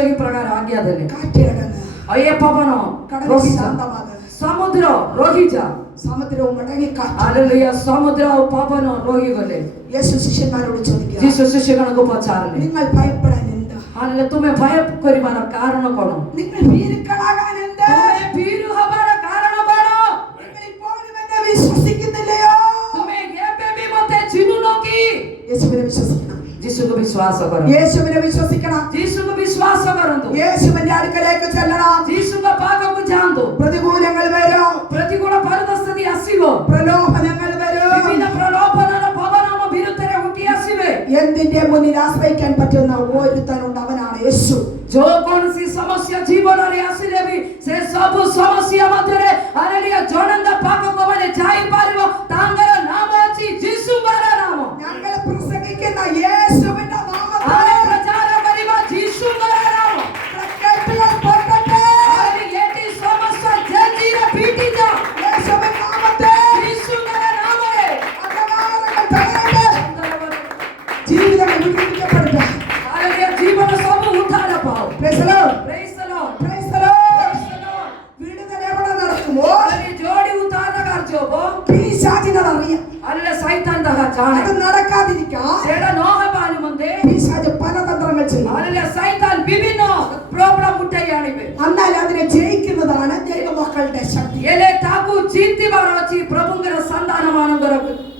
ഈശോ ഈ പ്രകാരം ആജ്ഞാതല്ലേ. കാറ്റ് അടങ്ങ്, അയ്യ പവനോ ശാന്തമാകുക, ସମୁଦ୍ର ରହିଯା, സമുദ്രവും അടങ്ങിക്കാറ്റ്. ഹല്ലേലൂയ. ସମୁଦ୍ର ଆଉ ପବନ ରହିଗଲେ യേശു ശിഷ്യന്മാരോട് ചോദിക്കുക, ଯୀଶୁ ଶିଷ୍ୟମାନଙ୍କୁ ପଚାରିଲେ, നിങ്ങൾ ഭയപ്പെടാൻ എന്താ? ହାଲେ ତୁମେ ଭୟ କରିବାର କାରଣ କଣ? നിങ്ങൾ ഭീരുക്കളാകാൻ എന്താ? ତୁମେ ଭୀରୁ ହବାର କାରଣ କଣ? നിങ്ങൾ ഇപ്പോഴും എന്നെ വിശ്വസിക്കുന്നില്ലയോ? ତୁମେ ଏବେ ବି ମୋତେ ଚିହ୍ନୁନ କି? യേശുവിനെ വിശ്വസിക്കണം. ଯୀଶୁକୁ ବିଶ୍ୱାସ କର, യേശുവിനെ വിശ്വസിക്കണം. ଯୀଶୁକୁ ବିଶ୍ୱାସ କରନ୍ତୁ, യേശുവിന്റെ അടുക്കലേക്ക് ചെല്ലണം. ଯୀଶୁଙ୍କ ପାଖକୁ ଯାଆନ୍ତୁ. പ്രതികൂലങ്ങൾ വരും, ପ୍ରତିକୂଳ ପରିସ୍ଥିତି ଆସିବ, പ്രലോഭനങ്ങൾ വരും, ବିଭିନ୍ନ ପ୍ରଲୋଭନର ପବନ ଆମ ବିରୁଦ୍ଧରେ ଉଠି ଆସିବେ. എന്തിന്റെ മുന്നിൽ ആശ്രയിക്കാൻ പറ്റുന്ന ഒരുത്തനുണ്ട്, അവനാണ് യേശു. जो कौनसी समस्या जीवन रे आसिले भी से सब समस्या मध्यरे हालेलुया जनंद पाखको माने जाई पारिबो तांगर नाम अछि जीसुंगर नाम. ഞങ്ങൾ പ്രസംഗിക്കുന്ന യേശുവിന്റെ നാമത്തിൽ आरे प्रचार करिबा जीसुंगर नाम. പ്രഖ്യാപിക്കാൻ പോകട്ടെ. आरे येटी समस्या जंजीर पीटी जा യേശുവിന്റെ നാമത്തിൽ जीसुंगर नाम रे അന്ധകാരങ്ങൾ തകരട്ടെ. ജീവിതങ്ങൾ വിടുവിക്കപ്പെടട്ടെ. हालेलुया जीवन सब उद्धार पाओ. Praise the Lord. Praise the Lord. Praise the Lord. Praise the Lord. വിടുതൽ എവിടെ നടക്കുമോ हालेलुया जोड़ी उद्धार कार्योबो പിശാചിനറിയാം. हालेलुया शैतान दहा जाने അത് നടക്കാതിരിക്കാൻ सेडा नोह बानु मंदे പിശാച് പല തന്ത്രങ്ങൾ ചെയ്യും. हालेलुया शैतान विभिन्न प्रॉब्लम उठायानिबे എന്നാൽ അതിനെ ജയിക്കുന്നതാണ് ദൈവമക്കളുടെ ശക്തി. येले ताकू जीतिबार अछि प्रभुंगर संतान मानंगर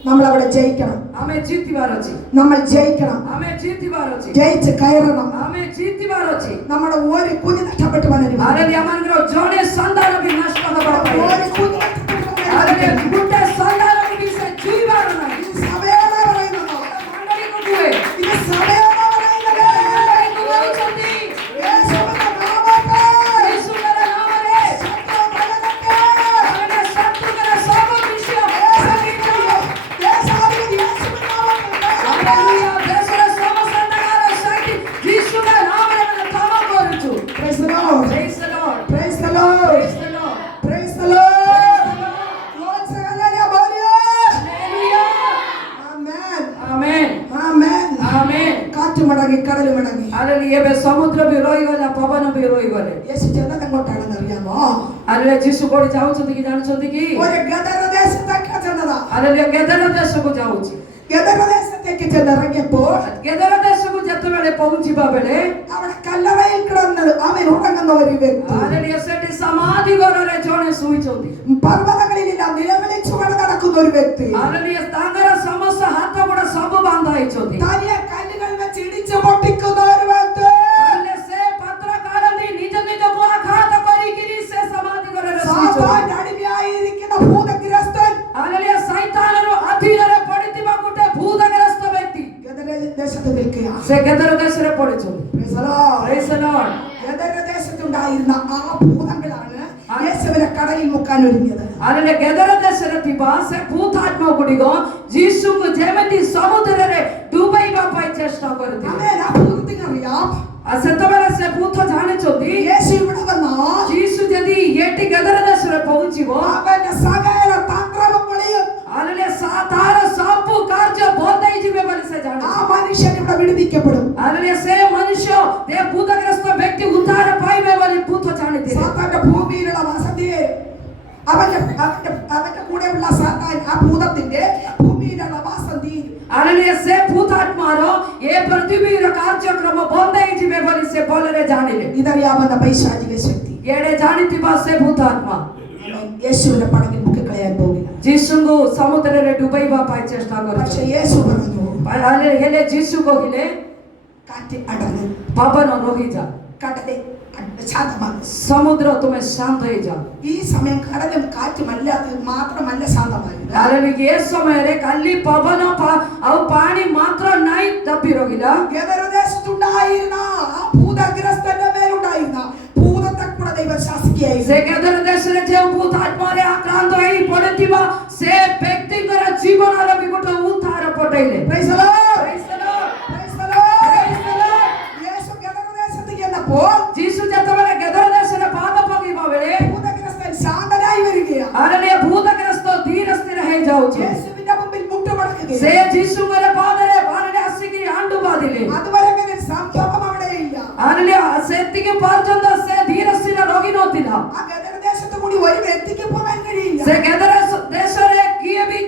നമ്മൾ അവിടെ ജയിക്കണം. हमें जीतिबार अछि നമ്മൾ ജയിക്കണം. हमें जीतिबार अछि ജയിച്ച് കയറണം. हमें जीतिबार अछि നമ്മുടെ ഒരു കുഞ്ഞ് നഷ്ടപ്പെട്ടു വന്നതിന് हालेलुया मानगरो जोड़े संतान भी नष्ट होगा ഒരു കുഞ്ഞ് നഷ്ടപ്പെട്ടു हालेलुया വന്നതിന് गुटे संतान भी से जीवार नहीं ഇത് സഭയോട് പറയുന്നത്. मंडली को हुए ഇത് സഭയോട് പറയുന്നത്. मंडली को होउछंती യേശുവിന്റെ നാമത്തിൽ യേശുവിന്റെ നാമରେ ശത്രു ഭയപ്പെടട്ടെ. हालेलुया शत्रुकर सब विषय യേശുവിന്റെ യേശുവിന്റെ നാമത്തിൽ हालेलुया देशर समस्त नगर शक्ति यीशुके नामରେ ଆମେ ଧାମ କରୁଛୁ. Praise the Lord. Praise the Lord. Praise the Lord. Praise the Lord. Praise the Lord. Lord say hallelujah, बोलिए. Hallelujah. Amen. Amen. Amen. Amen. കാറ്റ് മടങ്ങി, കടൽ മടങ്ങി. Hallelujah. ଏବେ ସମୁଦ୍ର ବି ରହିଗଲା, ପବନ ବି ରହିଗଲେ. യേശു ചെന്നത് എങ്ങോട്ടാണെന്ന് അറിയാമോ? Hallelujah. ଯୀଶୁ କୋଉଠି ଯାଉଛନ୍ତି କି ଜାଣିଛନ୍ତି କି? ഒരു ഗദര ദേശത്തേക്ക് ചെന്നതാ. Hallelujah. ଗେଦର ଦେଶକୁ ଯାଉଛି. ഗദര ദേശത്തേക്ക് ചെന്നിറങ്ങിയപ്പോൾ ଗେଦର ଦେଶକୁ ଯେତେବେଳେ ପହଞ୍ଚିବା ବେଳେ അവിടെ കല്ലറയിൽ കിടന്ന് അവൻ ഉറങ്ങുന്ന ഒരു വ്യക്തി. Hallelujah. ସେଠି ସମାଧି ଘରରେ ଜଣେ ଶୋଇଛନ୍ତି. പർവ്വതങ്ങളിലെല്ലാം നിലവിളിച്ചുകൊണ്ട് നടക്കുന്ന ഒരു വ്യക്തി. Hallelujah. ତାଙ୍କର ସମସ୍ତ ହାତ ଗୋଡ଼ ସବୁ ବାନ୍ଧା ହେଇଛନ୍ତି. തനിയെ കല്ലുകൾ വെച്ച് ഇടിച്ചു പൊട്ടിക്കുന്ന ഒരു വ്യക്തി. Hallelujah. ସେ ପତ୍ର କାଢନ୍ତି ନିଜ ନିଜକୁ ଆଘାତ କରିକିରି ସେ ସମାଧି ଘରରେ ଶୋଇଛନ୍ତି. സാത്താന്റെ അടിമയായിരിക്കുന്ന ഭൂതഗ്രസ്തൻ. Hallelujah. ଶୈତାନର ଅଧୀନରେ ପଡ଼ିଥିବା ଗୋଟେ ଭୂତଗ୍ରସ୍ତ ବ୍ୟକ୍ତି ഗദര ദേശത്ത് നിൽക്കുകയാണ്. ସେ ଗେଦର ଦେଶରେ ପଡ଼ିଛନ୍ତି. Praise the Lord. Praise the Lord. ഗദര ദേശത്തുണ്ടായിരുന്ന ആ ഭൂതങ്ങളാണ് യേശുവിനെ കടലിൽ മുക്കാൻ ഒരുങ്ങിയത്. Hallelujah. ଗେଦର ଦେଶରେ ଥିବା ସେ ଭୂତାତ୍ମା ଗୁଡ଼ିକ ଯୀଶୁଙ୍କୁ ଯେମିତି ସମୁଦ୍ରରେ ଡୁବାଇବା ପାଇଁ ଚେଷ୍ଟା କରିଥିଲେ. ആമേൻ. ആ ഭൂതത്തിന് അറിയാം ସେତେବେଳେ ସେ ଭୂତ ଜାଣିଛନ୍ତି യേശു ഇവിടെ വന്നാ ଯୀଶୁ ଯଦି ଏଠି ଗେଦର ଦେଶରେ ପହଞ୍ଚିବ അവന്റെ സകല തന്ത്രവും പൊളിയും. Hallelujah. ତାର ସବୁ କାର୍ଯ୍ୟ ବନ୍ଦ ହେଇଯିବେ ବୋଲି ସେ ആ ଜାଣିଛନ୍ତି. മനുഷ്യൻ ഇവിടെ വിടുവിക്കപ്പെടും. Hallelujah. ସେ ମନୁଷ୍ୟ ଏ ଭୂତଗ୍ରସ୍ତ ବ୍ୟକ୍ତି ଉଦ୍ଧାର ପାଇବେ ବୋଲି ଭୂତ ଜାଣିଥିଲେ. സാത്താന്റെ ഭൂമിയിലുള്ള വസതിയെ അവന്റെ കൂടെയുള്ള സാത്താൻ ആ ഭൂതത്തിന്റെ ഭൂമിയിലുള്ള വാസം തീരും. Hallelujah. ସେ ଭୂତାତ୍ମାର ଏ ପୃଥିବୀର କାର୍ଯ୍ୟକ୍ରମ ବନ୍ଦ ହେଇଯିବେ ବୋଲି ସେ ଭଲରେ ଜାଣିଲେ. ഇതറിയാവുന്ന പൈശാചിക ശക്തി ଏଡେ ଜାଣିଥିବା ସେ ଭୂତାତ୍ମା യേശുവിനെ പടകിൽ മുക്കിക്കളയാൻ പോകില്ല. ଯୀଶୁଙ୍କୁ ସମୁଦ୍ରରେ ଡୁବାଇବା ପାଇଁ ଚେଷ୍ଟା പക്ഷെ କରୁଛନ୍ତି. യേശു പറഞ്ഞു ହେଲେ ଯୀଶୁ କହିଲେ കാറ്റ് അടങ്ങ്, ପବନ ରହିଯା, കടലെ ശാന്തമാകും. ସମୁଦ୍ର ତୁମେ ଶାନ୍ତ ହେଇଯାଅ. ഈ സമയം കടലും കാറ്റും അല്ലാതെ മാത്രമല്ല ശാന്തമായത്. Hallelujah. ଏ ସମୟରେ ଖାଲି ପବନ ଆଉ ପାଣି ମାତ୍ର ନାଇଁ ଦବି ରହିଲା. ഗദരദേശത്തുണ്ടായിരുന്ന ആ ഭൂതഗ്രസ്തന്റെ മേലുണ്ടായിരുന്ന ഭൂതത്തെ കൂടെ ദൈവം ശാസിക്കുകയായിരുന്നു. ସେ ଗେଦର ଦେଶରେ ଯେଉଁ ଭୂତାତ୍ମାରେ ଆକ୍ରାନ୍ତ ହେଇ ପଡ଼ିଥିବା ସେ ବ୍ୟକ୍ତିଙ୍କର ଜୀବନର ବି ଗୋଟେ ଉଦ୍ଧାର ପଠେଇଲେ. Praise the Lord. Praise the Lord. Praise the Lord. Praise the Lord. യേശു ഗദരദേശത്തേക്ക് ചെന്നപ്പോൾ ଯୀଶୁ ଯେତେବେଳେ ଗେଦର ଦେଶରେ ପାଦ ପକେଇବା ବେଳେ ഭൂതഗ്രസ്തൻ ശാന്തനായി വരികയാണ്. Hallelujah. ଭୂତଗ୍ରସ୍ତ ଧୀର ସ୍ଥିର ହେଇଯାଉଛି. യേശുവിന്റെ മുമ്പിൽ മുട്ടുമടക്കുകയാണ്. ସେ ଯୀଶୁଙ୍କର ପାଦରେ ବାରରେ ଆସିକିରି ଆଣ୍ଡୁ ବାନ୍ଧିଲେ. അതുവരെ അങ്ങനെ സംഭവം അവിടെയില്ല. Hallelujah. ସେତିକି ଏତିକି ପର୍ଯ୍ୟନ୍ତ ସେ ଧୀରସ୍ଥିର ରହି ନଥିଲା। ആ ഗദരദേശത്ത് കൂടി ഒരു വ്യക്തിക്ക് പോകാൻ കഴിയില്ല. ସେ ଗେଦର ଦେଶରେ କିଏ ବି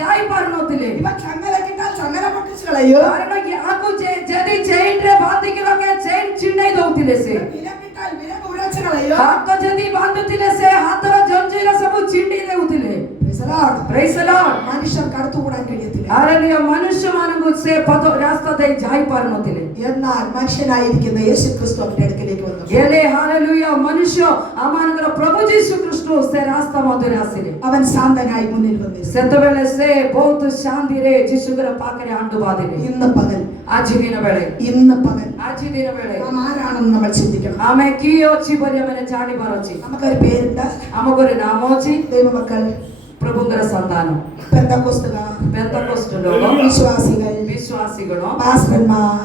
ଯାଇ ପାରୁନଥିଲେ। ഇവൻ ചങ്ങല കിട്ടാൽ ചങ്ങല പൊട്ടിച്ച് കളയും. କାରଣ ୟାକୁ ଯଦି ଚେଇନରେ ବାନ୍ଧିକି ରଖେ ଚେଇନ ଛିଣ୍ଡେଇ ଦଉଥିଲେ ସେ। വിലം കിട്ടാൽ വിലം ഉരച്ച് കളയും. ହାତ ଯଦି ବାନ୍ଧୁଥିଲେ ସେ ହାତର ଜଞ୍ଜିର ସବୁ ଛିଣ୍ଡେଇ ଦେଉଥିଲେ। Praise the Lord. Praise the Lord. മനുഷ്യർക്ക് അടുത്തുകൂടാൻ കഴിയത്തില്ല. ହାଲେଲୁୟା ମନୁଷ୍ୟମାନଙ୍କୁ ସେ ରାସ୍ତା ଦେଇ ଯାଇ ପାରୁନଥିଲେ। എന്നാൽ മനുഷ്യനായിരിക്കുന്ന യേശുക്രിസ്തു അവന്റെ അടുക്കലേക്ക് വന്നു. ହେଲେ ହାଲେଲୁୟା ମନୁଷ୍ୟ ଆମମାନଙ୍କର ପ୍ରଭୁ ଯୀଶୁ ଖ୍ରୀଷ୍ଟ ସେ ରାସ୍ତା ମଧ୍ୟରେ ଆସିଲେ। അവൻ ശാന്തനായി മുന്നിൽ വന്നു. ସେତେବେଳେ ସେ ବହୁତ ଶାନ୍ତିରେ ଯୀଶୁଙ୍କର ପାଖରେ ଆଣ୍ଠୁ ବାନ୍ଧିଲେ। ഇന്ന് പകൽ ଆଜି ଦିନ ବେଳେ ଆଜି ଦିନ ବେଳେ നാം ആരാണെന്ന് നമ്മൾ ചിന്തിക്കണം. ଆମେ କିଏ ଅଛି ବୋଲି ଆମେ ଜାଣିବାର ଅଛି। നമുക്കൊരു പേരുണ്ട്. ଆମକୁ ଗୋଟେ ନାମ ଅଛି ദൈവമക്കൾ, ପ୍ରଭୁଙ୍କର ସନ୍ତାନ, പെന്തക്കോസ്തുകാർ, പെന്തക്കോസ്ତ ଲୋକ, വിശ്വാസികൾ, വിശ്വാസികൾ,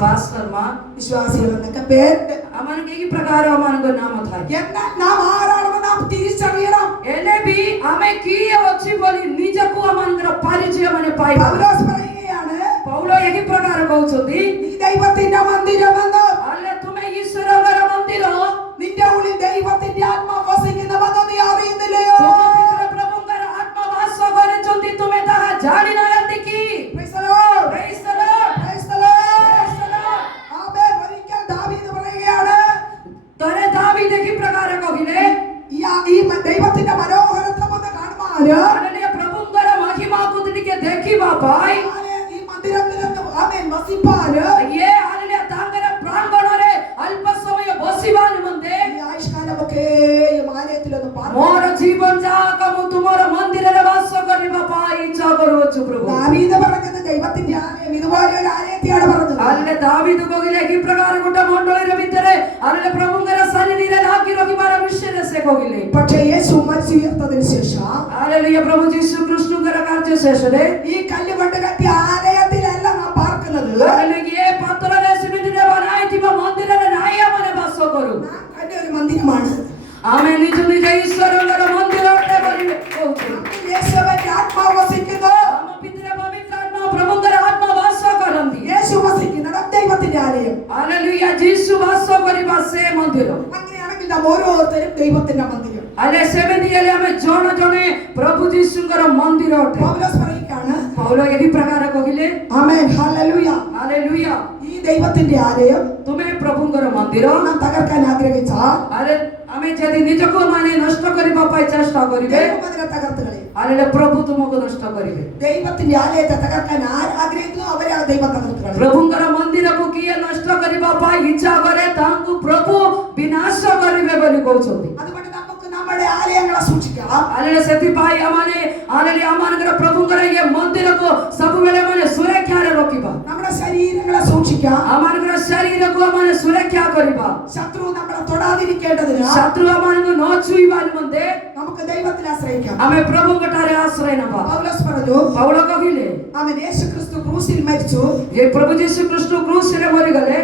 പാസ്റ്റർമാർ, വിശ്വാസികൾ എന്നൊക്കെ പേരുണ്ട്. ଆମମାନଙ୍କୁ ଏହି ପ୍ରକାର ଆମମାନଙ୍କ ନାମ ଥାଏ। എന്നാൽ നാം ആരാണെന്ന് നാം തിരിച്ചറിയണം. ହେଲେ ବି ଆମେ କିଏ ଅଛି ବୋଲି ନିଜକୁ ଆମମାନଙ୍କର ପରିଚୟ ମାନେ ପାଇବା। പൗലോസ് പറയുകയാണ്, ପୌଲ ଏହି ପ୍ରକାର କହୁଛନ୍ତି, നീ ദൈവത്തിന്റെ മന്ദിരമെന്ന്, അല്ല ତୁମେ ଈଶ୍ୱରଙ୍କର ମନ୍ଦିର, നിന്റെ ഉള്ളിൽ ദൈവത്തിന്റെ ആത്മാവ് വസിക്കുന്നുവെന്ന് നീ അറിയുന്നില്ലയോ? ତୁମ ଭିତରେ ପ୍ରଭୁଙ୍କର ଆତ୍ମା ବାସ କରୁଛନ୍ତି, ତୁମେ ତାହା ଜାଣିନାହାନ୍ତି କି? Praise the Lord. Praise the Lord. Praise the Lord. Praise the Lord. ആമേൻ. ഒരിക്കൽ ദാവീദ് പറയുകയാണ്, ତରେ ଦାବୀଦ ଏହି ପ୍ରକାର କହିଲେ, ഈ ദൈവത്തിന്റെ മനോഹരത്വം ഒന്ന് കാണുവാന്, ହାଲେଲୁୟା ପ୍ରଭୁଙ୍କର ମହିମାକୁ ଟିକେ ଦେଖିବା ପାଇଁ, ഈ മന്ദിരത്തിൽ ആമേൻ വസിപ്പാന്, ଇଏ ହାଲେଲୁୟା ତାଙ୍କର ପ୍ରାଙ୍ଗଣରେ ଅଳ୍ପ ସମୟ ବସିବା ନିମନ୍ତେ ഈ ആയുഷ്കാലമൊക്കെ ഈ ആലയത്തിലൊന്ന് പാർക്കണം. ମୋର ଜୀବନ ଯାକ ମୁଁ ତୁମର ମନ୍ଦିରରେ ବାସ କରିବା ପାଇଁ ଇଚ୍ଛା କରୁଅଛୁ ପ୍ରଭୁ। ദാവീദ് പറഞ്ഞത് ദൈവത്തിന്റെ ആലയം ഇതുപോലെ ഒരു ആലയത്തെയാണ് പറഞ്ഞത്. ହାଲେଲୁୟା ଦାବୀଦ କହିଲେ ଏହି ପ୍ରକାର ଗୋଟେ ମଣ୍ଡଳୀର ଭିତରେ ହାଲେଲୁୟା ପ୍ରଭୁଙ୍କର ଶରୀରରେ ଲାଗି ରହିବାର ବିଷୟରେ ସେ କହିଲେ। പക്ഷേ യേശു മരിച്ചുയർത്തതിന് ശേഷം ହାଲେଲୁୟା ପ୍ରଭୁ ଯୀଶୁ କୃଷ୍ଣଙ୍କର କାର୍ଯ୍ୟ ଶେଷରେ ഈ കല്ല് കൊണ്ട് കെട്ടിയ ആലയത്തിലല്ല നാം പാർക്കുന്നത്. ହାଲେଲୁୟା ଏ ପଥରରେ ସିମେଣ୍ଟରେ ବନାଇଥିବା ମନ୍ଦିରରେ ନାହିଁ ଆମେ ବାସ କରୁ। നാം കണ്ട ഒരു മന്ദിരമാണ്. ଆମେ ନିଜ ନିଜ ଈଶ୍ୱରଙ୍କର ମନ୍ଦିର ଅଟେ ବୋଲି କହୁଛୁ। നമ്മിൽ യേശുവിന്റെ ആത്മാവ് വസിക്കുന്നു. ଆମ ଭିତରେ ପବିତ୍ର ଆତ୍ମା ପ୍ରଭୁଙ୍କର ଆତ୍ମା ବାସ କରନ୍ତି। യേശു വസിക്കുന്നിടം ദൈവത്തിന്റെ ആലയം. ହାଲେଲୁୟା ଯୀଶୁ ବାସ କରିବା ସେ ମନ୍ଦିର। അങ്ങനെയാണെങ്കിൽ നാം ഓരോരുത്തരും ദൈവത്തിന്റെ മന്ദിരം. ହେଲେ ସେମିତି ହେଲେ ଆମେ ଜଣେ ଜଣେ ପ୍ରଭୁ ଯୀଶୁଙ୍କର ମନ୍ଦିର ଅଟେ। പൗലോസ് പറയുകയാണ്, ପୌଲ ଏହି ପ୍ରକାର କହିଲେ, ആമേൻ, ഹല്ലേലൂയ. ହାଲେଲୁୟା ഈ ദൈവത്തിന്റെ ആലയം ତୁମେ ପ୍ରଭୁଙ୍କର ମନ୍ଦିର। നാം തകർക്കാൻ ആഗ്രഹിച്ചാൽ ଆରେ ଆମେ ଯଦି ନିଜକୁ ମାନେ ନଷ୍ଟ କରିବା ପାଇଁ ଚେଷ୍ଟା କରିବେ, ദൈവമന്ദിരം തകർത്ത് കളയും. ହେଲେ ପ୍ରଭୁ ତୁମକୁ ନଷ୍ଟ କରିବେ। ദൈവത്തിന്റെ ആലയത്തെ തകർക്കാൻ ആര് ആഗ്രഹിക്കുന്നു അവരെ ആ ദൈവം തകർത്ത് കളയും. ପ୍ରଭୁଙ୍କର ମନ୍ଦିରକୁ କିଏ ନଷ୍ଟ କରିବା ପାଇଁ ଇଚ୍ଛା କରେ ତାଙ୍କୁ ପ୍ରଭୁ ବିନାଶ କରିବେ ବୋଲି କହୁଛନ୍ତି। അതുകൊണ്ട് നമുക്ക് നമ്മുടെ ആലയങ്ങളെ സൂക്ഷിക്കാം. ହେଲେ ସେଥିପାଇଁ ଆମମାନଙ୍କର ପ୍ରଭୁଙ୍କର ଏ ମନ୍ଦିରକୁ ସବୁବେଳେ ମାନେ ସୁରକ୍ଷାରେ ରଖିବା। നമ്മുടെ ശരീരങ്ങളെ സൂക്ഷിക്കാം. ଆମମାନଙ୍କର ଶରୀରକୁ ଆମେ ସୁରକ୍ଷା କରିବା। ശത്രു നമ്മളെ തൊടാതിരിക്കേണ്ടതിന് ଶତ୍ରୁ ଆମମାନଙ୍କୁ ନ ଛୁଇଁବା ନିମନ୍ତେ നമുക്ക് ദൈവത്തിൽ ആശ്രയിക്കാം. ଆମେ ପ୍ରଭୁଙ୍କ ଠାରେ ଆଶ୍ରୟ ନେବା। പൗലോസ് പറഞ്ഞു, ପୌଳ କହିଲେ, അവൻ യേശുക്രിസ്തു ക്രൂശിൽ മരിച്ചു. ଯେ ପ୍ରଭୁ ଯୀଶୁ କୃଷ୍ଣ କ୍ରୁଶରେ ମରିଗଲେ,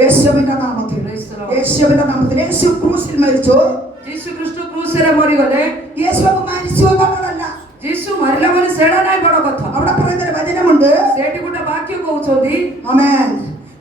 യേശുവിന്റെ നാമത്തിൽ യേശു ക്രൂശിൽ മരിച്ചു. ଯୀଶୁ କୃଷ୍ଣ କ୍ରୁଶରେ ମରିଗଲେ। യേശു മരിച്ചു എന്നുള്ളതല്ല, ଯୀଶୁ ମରିଲା ବୋଲି ସେଇଟା ନାହିଁ ବଡ କଥା। അവിടെ പറയുന്നൊരു വചനമുണ്ട്. ସେଇଠି ଗୋଟେ ବାକ୍ୟ କହୁଛନ୍ତି, ആമേൻ.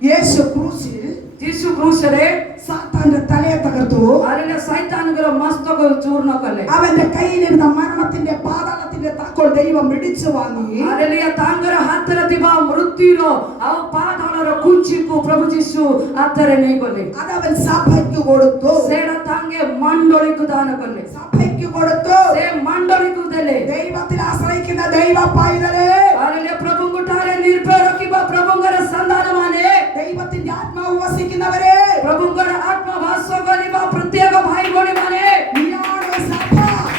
യേശു ക്രൂശിൽ ଯୀଶୁ କ୍ରୁଶରେ സാത്താന്റെ തലയെ തകർത്തു. ହାଲେଲୁୟା ସୈତାନଙ୍କର ମସ୍ତକ ଚୂର୍ଣ୍ଣ କଲେ। അവന്റെ കയ്യിലിരുന്ന മരണത്തിന്റെ പാതാളത്തിന്റെ താക്കോൽ ദൈവം പിടിച്ചു വാങ്ങി. ହାଲେଲୁୟା ତାଙ୍କର ହାତରେ ଥିବା ମୃତ୍ୟୁର ଆଉ ପାତାଳର କୁଞ୍ଚିକୁ ପ୍ରଭୁ ଯୀଶୁ ହାତରେ ନେଇଗଲେ। അതവൻ സഭയ്ക്ക് കൊടുത്തു. ସେଇଟା ତାଙ୍କେ ମଣ୍ଡଳୀକୁ ଦାନ କଲେ। സഭയ്ക്ക് കൊടുത്തു. ସେ ମଣ୍ଡଳୀକୁ ଦେଲେ। ദൈവത്തിൽ ആശ്രയിക്കുന്ന ദൈവ പൈതലേ, ହାଲେଲୁୟା ପ୍ରଭୁଙ୍କ ଠାରେ ନିର୍ଭୟ ରଖିବା ପ୍ରଭୁଙ୍କର ସନ୍ତାନମାନେ, ദൈവത്തിന്റെ ആത്മാവ് വസിക്കുന്നവരെ, ପ୍ରଭୁଙ୍କର ଆତ୍ମା ବାସ କରିବା ପ୍ରତ୍ୟେକ ଭାଇ ଭଉଣୀମାନେ, നീയാണ് സഭ.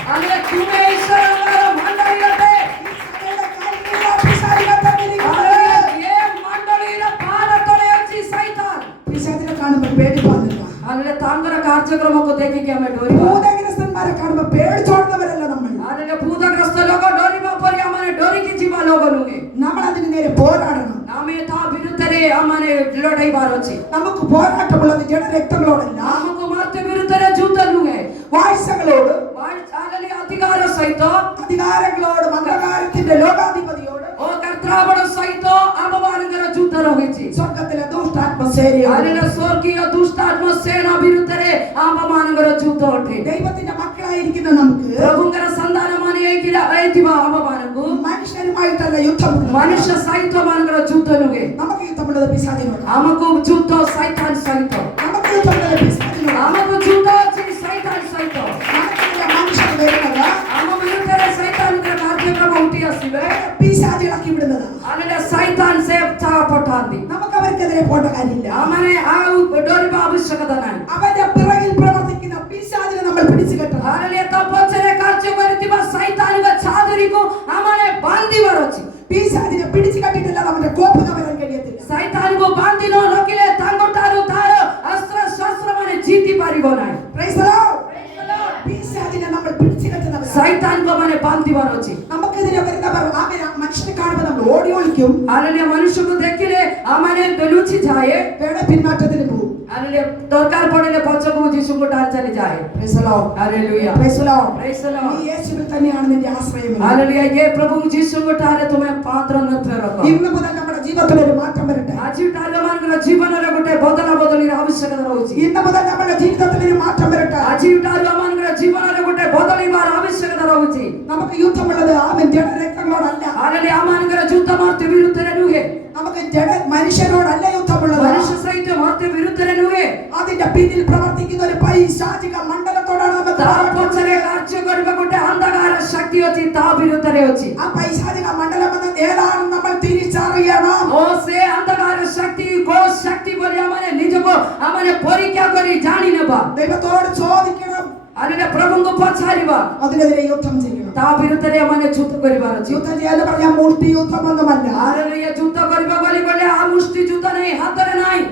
ହାଲେଲୁୟା ତୁମେ ଈଶ୍ୱରଙ୍କର ମଣ୍ଡଳୀ ଅଟେ। ഈ സഭയുടെ കാൽക്കീഴിൽ പിശാചിനെ തന്നിരിക്കുന്നത്. ହାଲେଲୁୟା ଏ ମଣ୍ଡଳୀର ପାଦ ତଳେ ଅଛି ସୈତାନ। പിശാചിനെ കാണുമ്പോൾ പേടിപ്പാനില്ല. ହାଲେଲୁୟା ତାଙ୍କର କାର୍ଯ୍ୟକ୍ରମକୁ ଦେଖିକି ଆମେ ଡରିବା। ഭൂതഗ്രസ്തന്മാരെ കാണുമ്പോൾ പേടിച്ചോടുന്നവരല്ല നമ്മൾ. ହାଲେଲୁୟା ଭୂତଗ୍ରସ୍ତ ଲୋକ ଡରିବା ପରି ଆମେ ଡରିକି ଯିବା ଲୋକ ନୁହେଁ। നമ്മൾ അതിന് നേരെ പോരാടണം. ଆମେ ତା ବିରୁଦ୍ଧରେ ଆମେ ଲଢ଼େଇବାର ଅଛି। നമുക്ക് പോരാട്ടമുള്ളത് ജഡരക്തങ്ങളോടല്ല, ଆମକୁ ମୃତ୍ୟୁ ବିରୁଦ୍ଧରେ ଯୁଦ୍ଧ ନୁହେଁ, വാഴ്ചകളോട്, ହାଲେଲୁୟା ଅଧିକାର ସହିତ ସହିତ അധികാരങ്ങളോടും അന്ധകാരത്തിന്റെ ലോകാധിപതിയോട് ଓ କର୍ତ୍ରାବଣ ସହିତ ଆମମାନଙ୍କର ଯୁଦ୍ଧ ରହିଛି। സ്വർഗത്തിലെ ദുഷ്ടാത്മസേനയോട് ଆରେ ସ୍ୱର୍ଗୀୟ ଦୁଷ୍ଟାତ୍ମ ସେନା ବିରୁଦ୍ଧରେ ଆମମାନଙ୍କର ଯୁଦ୍ଧ ଅଟେ। ദൈവത്തിന്റെ മക്കളായിരിക്കുന്ന നമുക്ക് ପ୍ରଭୁଙ୍କର ସନ୍ତାନମାନେ ହେଇଥିବା ଆମମାନଙ୍କୁ മനുഷ്യരുമായിട്ടല്ല യുദ്ധമുള്ളത്. ମନୁଷ୍ୟ ସହିତ ମାନଙ୍କର ଯୁଦ୍ଧ ନୁହେଁ, നമുക്ക് യുദ്ധമുള്ളത് പിശാചിനോട്. ଆମକୁ ଯୁଦ୍ଧ ସୈତାନ ସହିତ। നമുക്ക് യുദ്ധമുള്ളത് പിശാചിനോട്. ଆମକୁ ଯୁଦ୍ଧ ଅଛି ସୈତାନ ସହିତ। നമുക്കെതിരെ മനുഷ്യർ വരുന്നത് ଆମ ବିରୁଦ୍ଧରେ ସୈତାନଙ୍କର କାର୍ଯ୍ୟକ୍ରମ ଉଠି ଆସିବେ। പിശാച് ഇളക്കി വിടുന്നതാണ്. ଆଲେ ସୈତାନ ସେ ପଠାନ୍ତି। നമുക്ക് അവർക്കെതിരെ പോണ്ട കാര്യമില്ല. ଆମମାନେ ଆଉ ଡରିବା ଆବଶ୍ୟକତା ନାହିଁ। അവന്റെ പിറകിൽ പ്രവർത്തിക്കുന്ന പിശാചിനെ നമ്മൾ പിടിച്ചു കെട്ടണം. ଆଲେ ତା ପଛରେ କାର୍ଯ୍ୟ କରିଥିବା ସୈତାନଙ୍କ ଛାଦୁରୀକୁ ଆମମାନେ ବାନ୍ଧିବାର ଅଛି। പിശാചിനെ പിടിച്ചു കെട്ടിയിട്ടില്ല നമ്മുടെ കോപത വരാൻ കഴിയത്തില്ല. ସୈତାନକୁ ବାନ୍ଧି ନ ରଖିଲେ ତାଙ୍କଠାରୁ ତାର ଅସ୍ତ୍ର ଶସ୍ତ୍ର ମାନେ ଜିତି ପାରିବ ନାହିଁ। Praise the Lord. പിശാചിനെ നമ്മൾ പിടിച്ചു കെട്ടുന്നവരാണ്. സൈത്താൻको माने बांधिବାର ଅଛି। നമുക്കെതിരെ വരുന്നവർ അവരെ മനുഷ്യനെ കാണുമ്പോൾ നമ്മൾ ഓടി ഒളിക്കും. आले मनुष्यको देखिले आमाने लुचि जाए, വേറെ പിന്മാറ്റത്തിന് പോകും. आले दरकार पड़िले पछको यीशुको डाल चली जाए। Praise the Lord. Hallelujah, Praise the Lord. Praise the Lord. ഈ യേശുവിൽ തന്നെയാണ് നിന്റെ ആശ്രയം. हालेलुया, ये प्रभु यीशुको डाले तुम्हें पात्र न रखो। ഇന്ന് മുതൽ നമ്മുടെ ജീവിതത്തിൽ ഒരു മാറ്റം വരട്ടെ. आज डाले मानकर जीवनरे गोटे बदला बदली आवश्यकता रहउछि। ഇന്ന് മുതൽ നമ്മുടെ ജീവിതത്തിൽ ഒരു മാറ്റം വരട്ടെ. आज डाले मानकर जीवनरे गोटे बदलिबार आवश्यकता रहउछि। നമുക്ക് യുദ്ധമുള്ളത് അവൻ ജഡരക്തങ്ങളോടല്ല. हालेलुया, आमानकर युद्ध मार्ते विरुद्धरे नुहे, നമുക്ക് മനുഷ്യരോടല്ല യുദ്ധമുള്ളത്. मनुष्य सहित मार्ते विरुद्धरे नुहे। അതിന്റെ പിന്നിൽ പ്രവർത്തിക്കുന്ന ഒരു പൈശാചിക മണ്ഡലത്തോടാണ് നമ്മൾ ତା ପଛରେ କାର୍ଯ୍ୟ କରିବା ଗୋଟେ ଅନ୍ଧକାର ଶକ୍ତି ଅଛି, ତା ବିରୁଦ୍ଧରେ ଅଛି। ആ പൈശാചിക മണ്ഡലം എന്ന ഏതാണെന്ന് നമ്മൾ തിരിച്ചറിയണം. ଓ ସେ ଅନ୍ଧକାର ଶକ୍ତି କୋଉ ଶକ୍ତି ବୋଲି ଆମେ ନିଜକୁ ଆମେ ପରୀକ୍ଷା କରି ଜାଣି ନେବା। ദൈവത്തോട് ചോദിക്കണം, ଆମେ ପ୍ରଭୁଙ୍କୁ ପଚାରିବା, അതിനെതിരെ യുദ്ധം ചെയ്യണം. ତା ବିରୁଦ୍ଧରେ ଆମେ ଯୁଦ୍ଧ କରିବାର ଅଛି। യുദ്ധം ചെയ്യാന്ന് പറഞ്ഞാൽ മുഷ്ടി യുദ്ധമൊന്നുമല്ല. ହାଲେଲୁୟା, ଯୁଦ୍ଧ କରିବା ବୋଲି କହିଲେ ଆ ମୁଷ୍ଟି ଯୁଦ୍ଧ ନାହିଁ, ହାତରେ ନାହିଁ।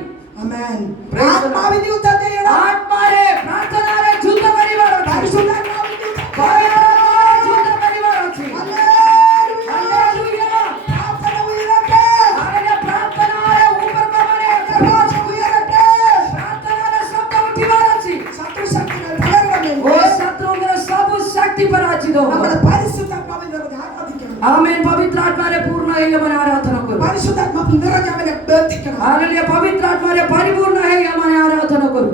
ആമേൻ. Praise the Lord. ആത്മാവിൽ യുദ്ധം ചെയ്യണം. ଆତ୍ମାରେ ପ୍ରାର୍ଥନାରେ ଯୁଦ୍ଧ କରିବାର ଅଛି। പരിശുദ്ധാത്മാവിൽ യുദ്ധം ପବିତ୍ରରେ ଯୁଦ୍ଧ କରିବାର ଅଛି। ഹല്ലേലൂയ. ହାଲେଲୁୟା, പ്രാർത്ഥന ഉയരട്ടെ. ହାଲେଲୁୟା, ପ୍ରାର୍ଥନାରେ ଉପରକମାନେ പ്രകാശ ഉയരട്ടെ. ପ୍ରାର୍ଥନାରେ ଶବ୍ଦ ଉଠିବାର ଅଛି। ശത്രുശക്തികൾ തകരണമേ. ଓ ଶତ୍ରୁଙ୍କର ସବୁ ଶକ୍ତି ପରାଜିତ ହେବ। നമ്മുടെ പരിശുദ്ധാത്മാവിൽ നിറഞ്ഞ് ആരാധിക്കണം. आमेन, पवित्र आत्मारे पूर्ण है हमारे आराधना करो। പരിശുദ്ധാത്മാവിൽ നിറഞ്ഞ് അവനെ ബന്ധിക്കണം. हालेलुया, पवित्र आत्मारे परिपूर्ण है हमारे आराधना करो।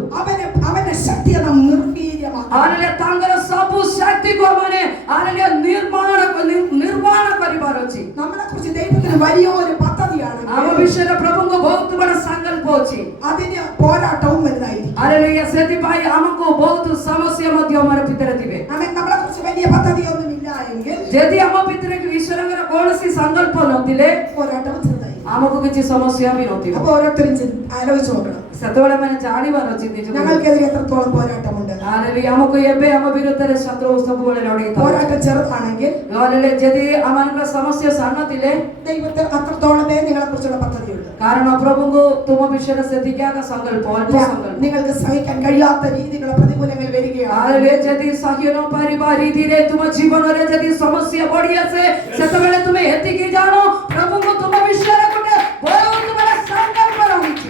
അവന്റെ ശക്തിയെ നാം നിർവീര്യമാക്കണം. हालेलुया, तांगर सब शक्ति को हमारे हालेलुया निर्माण करिबार अछि। നമ്മളെ കുറിച്ച് ദൈവത്തിന് വലിയൊരു പദ്ധതിയാണ്. ଆମ ବିଷୟରେ ପ୍ରଭୁଙ୍କ ବହୁତ ବଡ଼ ସଂକଳ୍ପ ଅଛି। അതിന് പോരാട്ടവും വലുതായിരിക്കും. हालेलुया, ସେଥିପାଇଁ ଆମକୁ ବହୁତ ସମସ୍ୟା ମଧ୍ୟ ଆମର ଭିତରେ ଥିବେ। അവൻ നമ്മളെ കുറിച്ച് വലിയ പദ്ധതിയൊന്നും ഇല്ല എങ്കിൽ ଯଦି ଆମ ଭିତରେ ଈଶ୍ୱରଙ୍କର କୌଣସି ସଂକଳ୍ପ ନଥିଲେ പോരാട്ടം ചെറുതായി. ଆମକୁ କିଛି ସମସ୍ୟା ବି ନଥିବ। അപ്പൊ ഓരോരുത്തരും ആലോചിച്ച് നോക്കണം, ସେତେବେଳେ ମାନେ ଜାଣିବାର ଅଛି ନିଜକୁ। ഞങ്ങൾക്കെതിരെ എത്രത്തോളം പോരാട്ടമുണ്ട്. हालेलुया, ଆମକୁ ଏବେ ଆମ ବିରୁଦ୍ଧରେ ଶତ୍ରୁ ସବୁବେଳେ ଲଢ଼େଇଥାଉ। പോരാട്ടം ചെറുതാണെങ്കിൽ हालेलुया, ଯଦି ଆମମାନଙ୍କ ସମସ୍ୟା ସାନ ଥିଲେ ദൈവത്തിന് അത്രത്തോളമേ നിങ്ങളെ കുറിച്ചുള്ള പദ്ധതിയുള്ളൂ. କାରଣ ପ୍ରଭୁଙ୍କୁ ତୁମ ବିଷୟରେ ସେତିକି ଆକା ସଂକଳ୍ପ, ଅଳ୍ପ ସଂକଳ୍ପ। നിങ്ങൾക്ക് സഹിക്കാൻ കഴിയാത്ത രീതിയിലുള്ള പ്രതികൂലങ്ങൾ വരികയാണ്. हालेलुया, ଯଦି ସହି ନ ପାରିବା ରୀତିରେ ତୁମ ଜୀବନରେ ଯଦି ସମସ୍ୟା ବଢି ଆସେ, ସେତେବେଳେ ତୁମେ ଏତିକି ଜାଣ ପ୍ରଭୁଙ୍କୁ ତୁମ ବିଷୟରେ ଗୋଟେ ବହୁତ ବଡ଼ ସଂକଳ୍ପ ରହିଛି।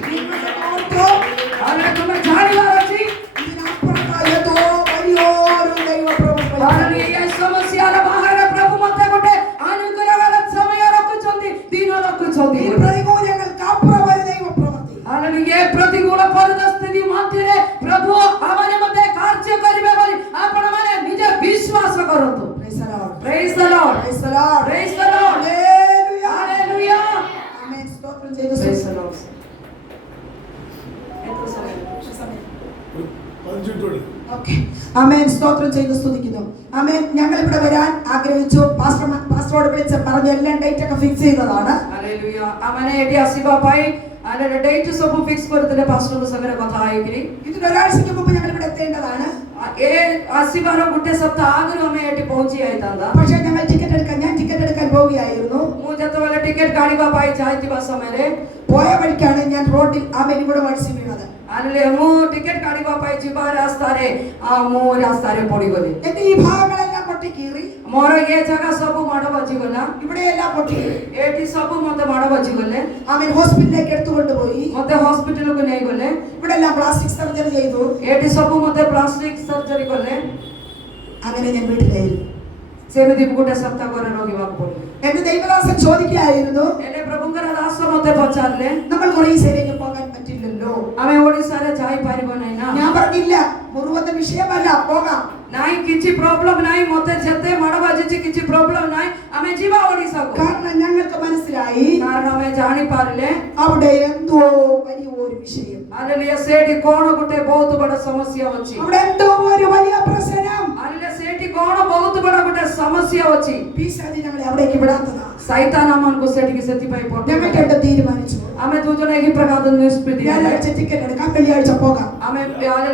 हालेलुया, ତୁମେ ଜାଣିବାର ଅଛି ഇതിനപ്പുറത്തായി ഏതോ വലിയൊരു ദൈവപ്രഭു. हालेलुया, ଏ ସମସ୍ୟାର ବାହାରେ ପ୍ରଭୁ ମୋତେ ଗୋଟେ ଅନୁଗ୍ରହର ସମୟ ରଖୁଛନ୍ତି, ଦିନ ରଖୁଛନ୍ତି। ഈ പ്രതികൂലങ്ങൾക്ക് അപ്പുറം ഒരു ദൈവപ്രവൃത്തി. हालेलुया, ଏ ପ୍ରତିକୂଳ ପରିସ୍ଥିତି ମଧ୍ୟରେ ପ୍ରଭୁ ଆମମାନେ ମୋତେ କାର୍ଯ୍ୟ କରିବେ ବୋଲି ଆପଣମାନେ ନିଜେ ବିଶ୍ୱାସ କରନ୍ତୁ। Praise the Lord. Praise the Lord. Praise the Lord. Praise the Lord. Hallelujah. Hallelujah. ആമേൻ. സ്തോത്രം ചെയ്തു. Praise the Lord. എത്ര സമയം? ഓക്കേ. ആമേൻ. സ്തോത്രം ചെയ്ത് സ്തുതിക്കുന്നു. ആമേൻ. ഞങ്ങൾ ഇവിടെ വരാൻ ആഗ്രഹിച്ചു. പാസ്റ്ററോട് വിളിച്ച് പറഞ്ഞു എല്ലാം ഡേറ്റ് ഒക്കെ ഫിക്സ് ചെയ്തതാണ്. ହାଲେଲୁୟା, ଆମମାନେ ଏଠି ଆସିବା ପାଇଁ ଆମେ ଡେଟ୍ ସବୁ ଫିକ୍ସ କରିଥିଲେ ପାଷ୍ଟରଙ୍କ ସାଙ୍ଗରେ କଥା ହେଇକିରି। ഇതിനൊരാഴ്ചക്ക് മുമ്പ് ഞങ്ങൾ ഇവിടെ എത്തേണ്ടതാണ്. ଏ ଆସିବାର ଗୋଟେ ସପ୍ତାହ ଆଗରୁ ଆମେ ଏଠି ପହଞ୍ଚି ଯାଇଥାନ୍ତା। പക്ഷേ ഞാൻ ടിക്കറ്റ് എടുക്കാൻ പോവുകയായിരുന്നു. ମୁଁ ଯେତେବେଳେ ଟିକେଟ କାଢିବା ପାଇଁ ଯାଇଥିବା ସମୟରେ പോയ വഴിക്കാണ് ഞാൻ റോഡിൽ ആമേൻ ഇവിടെ വടിച്ചു വീണത്. ହାଲେଲୁୟା, ମୁଁ ଟିକେଟ କାଢିବା ପାଇଁ ଯିବା ରାସ୍ତାରେ ମୁଁ ରାସ୍ତାରେ ପଡିଗଲି। എന്റെ ഈ ഭാഗങ്ങളെല്ലാം പൊട്ടിക്കീറി. ମୋର ଏ ଜାଗା ସବୁ ମାଡ଼ ବାଜିଗଲା, ഇവിടെയെല്ലാം പൊട്ടിക്കീറി. ଏଠି ସବୁ ମତେ ମାଡ଼ ବାଜିଗଲେ। ആമേൻ. ഹോസ്പിറ്റലിലേക്ക് എടുത്തുകൊണ്ടുപോയി. ମତେ ହସ୍ପିଟାଲକୁ ନେଇଗଲେ। ഇവിടെ എല്ലാം പ്ലാസ്റ്റിക് സർജറി ചെയ്തു. ଏଠି ସବୁ ମତେ ପ୍ଲାଷ୍ଟିକ ସର୍ଜରୀ କଲେ। അങ്ങനെ ഞാൻ വീട്ടിലായിരുന്നു. ସେମିତି ଗୋଟେ ସପ୍ତାହ ପରେ ରହିବାକୁ ପଡିବ। എന്റെ ദൈവദാസൻ ചോദിക്കുകയായിരുന്നു, ହେଲେ ପ୍ରଭୁଙ୍କର ଦାସ ମତେ ପଚାରିଲେ, നമ്മൾ ഒറീസയിലേക്ക് പോകാൻ പറ്റില്ലല്ലോ. ଆମେ ଓଡିଶାରେ ଯାଇପାରିବ ନାହିଁ ନା? ഞാൻ പറഞ്ഞില്ല, മുറിവെന്ന വിഷയമല്ല, പോകാം. ନାଇଁ କିଛି ପ୍ରୋବ୍ଲେମ ନାହିଁ, ମତେ ଯେତେ ମାଡ଼ ବାଜିଛି କିଛି ପ୍ରୋବ୍ଲେମ ନାହିଁ, ଆମେ ଯିବା ଓଡିଶାକୁ। കാരണം ഞങ്ങൾക്ക് മനസ്സിലായി କାରଣ ଆମେ ଜାଣିପାରିଲେ അവിടെ എന്തോ വലിയ ഒരു വിഷയം, ହାଲେଲୁୟା, ସେଠି କଣ ଗୋଟେ ବହୁତ ବଡ ସମସ୍ୟା ଅଛି। അവിടെ എന്തോ ഒരു വലിയ പ്രശ്നം. ହାଲେଲୁୟା, ସେଠି କଣ ବହୁତ ବଡ ଗୋଟେ ସମସ୍ୟା ଅଛି। പിശാച് ഞങ്ങളെ അവിടേക്ക് വിടാത്തതാ. സൈത്താൻ ଆମମାନଙ୍କୁ ସେଠିକି ସେଥିପାଇଁ ഞങ്ങൾ ପଠେଇଲା। രണ്ട് തീരുമാനിച്ചു, ଆମେ ଦୁଇଜଣ ଏହି ପ୍ରକାର ନିଷ୍ପତ୍ତି ନେଲେ। വ്യാഴാഴ്ച ടിക്കറ്റ് എടുക്കാം, വെള്ളിയാഴ്ച പോകാം. ଆମେ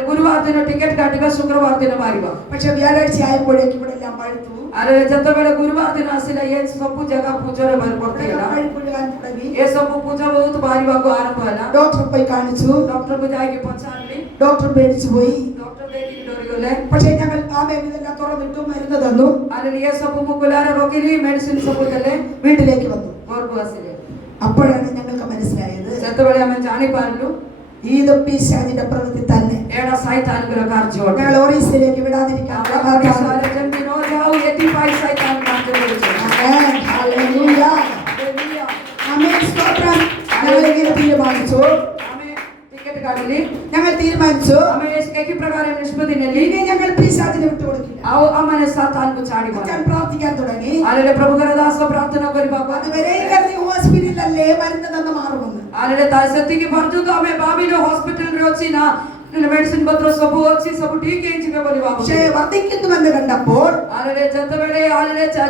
ଗୁରୁବାର ଦିନ ଟିକେଟ କାଟିବା, ଶୁକ୍ରବାର ଦିନ ବାହାରିବା। പക്ഷെ വ്യാഴാഴ്ച ആയപ്പോഴേക്കും ഇവിടെ എല്ലാം പഴുത്തു. ଆରେ ଯେତେବେଳେ ଗୁରୁବାର ଦିନ ଆସିଲା, ଏ ସବୁ ଜାଗା ପୂଜାରେ ପଡିଥିଲା। പഴുപ്പുഴുകാൻ തുടങ്ങി. ଏ ସବୁ ପୂଜା ବହୁତ ବାହାରିବାକୁ ଆରମ୍ଭ ହେଲା। ഡോക്ടറെ പോയി കാണിച്ചു. ଡକ୍ଟରକୁ ଯାଇକି ପଚାରିଲି, ഡോക്ടർ പേടിച്ചു പോയി. ଡକ୍ଟର ଦେଇକି ଡରିଗଲେ। പക്ഷെ ഞങ്ങൾ ഇതെല്ലാം തുറന്നിട്ടു, മരുന്ന് തന്നു, ଆରେ ଏ ସବୁକୁ ଖୋଲାରେ ରଖିଲି, ମେଡିସିନ ସବୁ ଦେଲେ, വീട്ടിലേക്ക് വന്നു. ଘରକୁ ଆସିଲେ। അപ്പോഴാണ് ഞങ്ങൾക്ക് മനസ്സിലായത് ସେତେବେଳେ ଆମେ ଜାଣିପାରିଲୁ ഇത് പിശാചിന്റെ പ്രവൃത്തി തന്നെ. ଏଇଟା ସାଇତାନଙ୍କର କାର୍ଯ୍ୟ ଅଟେ। ഞങ്ങൾ ഒറീസയിലേക്ക് വിടാതിരിക്കാൻ ଆମେ ଓଡ଼ିଶାରେ ଯେମିତି ନ ଯାଉ, ଏଥିପାଇଁ ସାଇତାନ କାର୍ଯ୍ୟ କରୁଛି। ആമേൻ. ഹല്ലേലൂയ. ആമേൻ. സ്തോത്രം. ഞങ്ങൾ ഇങ്ങനെ തീരുമാനിച്ചു, ଆମେ ଟିକେଟ କାଟିଲି, ഞങ്ങൾ തീരുമാനിച്ചു ଆମେ ଏହି ପ୍ରକାର ନିଷ୍ପତ୍ତି ନେଲି, ഇനി ഞങ്ങൾ പിശാചിനെ വിട്ടുകൊടുക്കില്ല. ଆଉ ଆମମାନେ ସାତାନକୁ ଛାଡ଼ିବା। ഞാൻ പ്രാർത്ഥിക്കാൻ തുടങ്ങി. ଆରେ ପ୍ରଭୁଙ୍କର ଦାସ ପ୍ରାର୍ଥନା କରିବାକୁ। അതുവരെ കരുതി ഹോസ്പിറ്റലിലല്ലേ മരുന്ന് തന്ന് മാറുമെന്ന്. ଆରେ ସେତିକି ପର୍ଯ୍ୟନ୍ତ ଆମେ ଭାବିଲୁ ହସ୍ପିଟାଲରେ ଅଛି ନା, ମେଡିସିନ ପତ୍ର ସବୁ ଅଛି, ସବୁ ଠିକ ହେଇଯିବେ ବୋଲି പക്ഷേ ଭାବୁଛୁ। വർദ്ധിക്കുന്നുവെന്ന് കണ്ടപ്പോൾ ଆରେ ଯେତେବେଳେ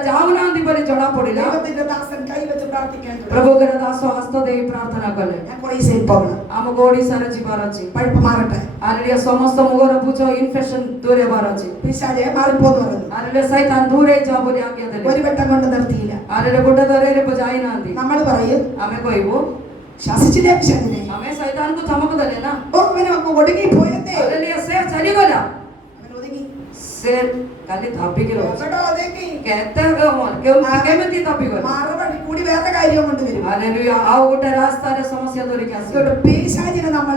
ଯାଉନାହାନ୍ତି ବୋଲି ଜଣା ପଡିଲା, ദൈവത്തിന്റെ ദാസൻ കൈവച്ച് പ്രാർത്ഥിക്കാൻ തുടങ്ങി. ପ୍ରଭୁଙ୍କର ଦାସ ହସ୍ତ ଦେଇ ପ୍ରାର୍ଥନା କଲେ, ഞാൻ ഒറീസയിൽ പോകണം, ଆମକୁ ଓଡିଶାରେ ଯିବାର ଅଛି। പഴുപ്പ് മാറട്ടെ, ଆରେ ସମସ୍ତ ମୁଗର ବୁଝ ଇନଫେକ୍ସନ ଦୂରେଇବାର ଅଛି। പിശാചെ മാറിപ്പോന്ന് പറഞ്ഞു. ଆରେ ସୈତାନ ଦୂରେଇ ଯାଅ ବୋଲି ଆଜ୍ଞା ଦେଲେ। ഒരു വട്ടം കൊണ്ട് നിർത്തിയില്ല. ଆରେ ଗୋଟେ ଥରରେ ଯାଇନାହାନ୍ତି। നമ്മൾ പറയും, ଆମେ କହିବୁ, ശാസിച്ചില്ലേ പിശാചിനെ? ଆମେ ସୈତାନକୁ ଧମକ ଦେଲେ ନା। ഓ അവന് ഒടുങ്ങി പോയതേ. ଆରେ ସେ ଚାଲିଗଲା, അവൻ ഒതുങ്ങി. ସେ ଖାଲି ധപ്പിକି ରହୁଛି। കേട്ടോ, ഒതുങ്ങി. କେମିତି ଧପିଗଲା? മറുപടി കൂടി വേറെ കാര്യം കൊണ്ട് വരും. ହାଲେଲୁୟା, ଆଉ ଗୋଟେ ରାସ୍ତାରେ ସମସ୍ୟା ଧରିକି ଆସିବ। അതുകൊണ്ട് പിശാചിനെ നമ്മൾ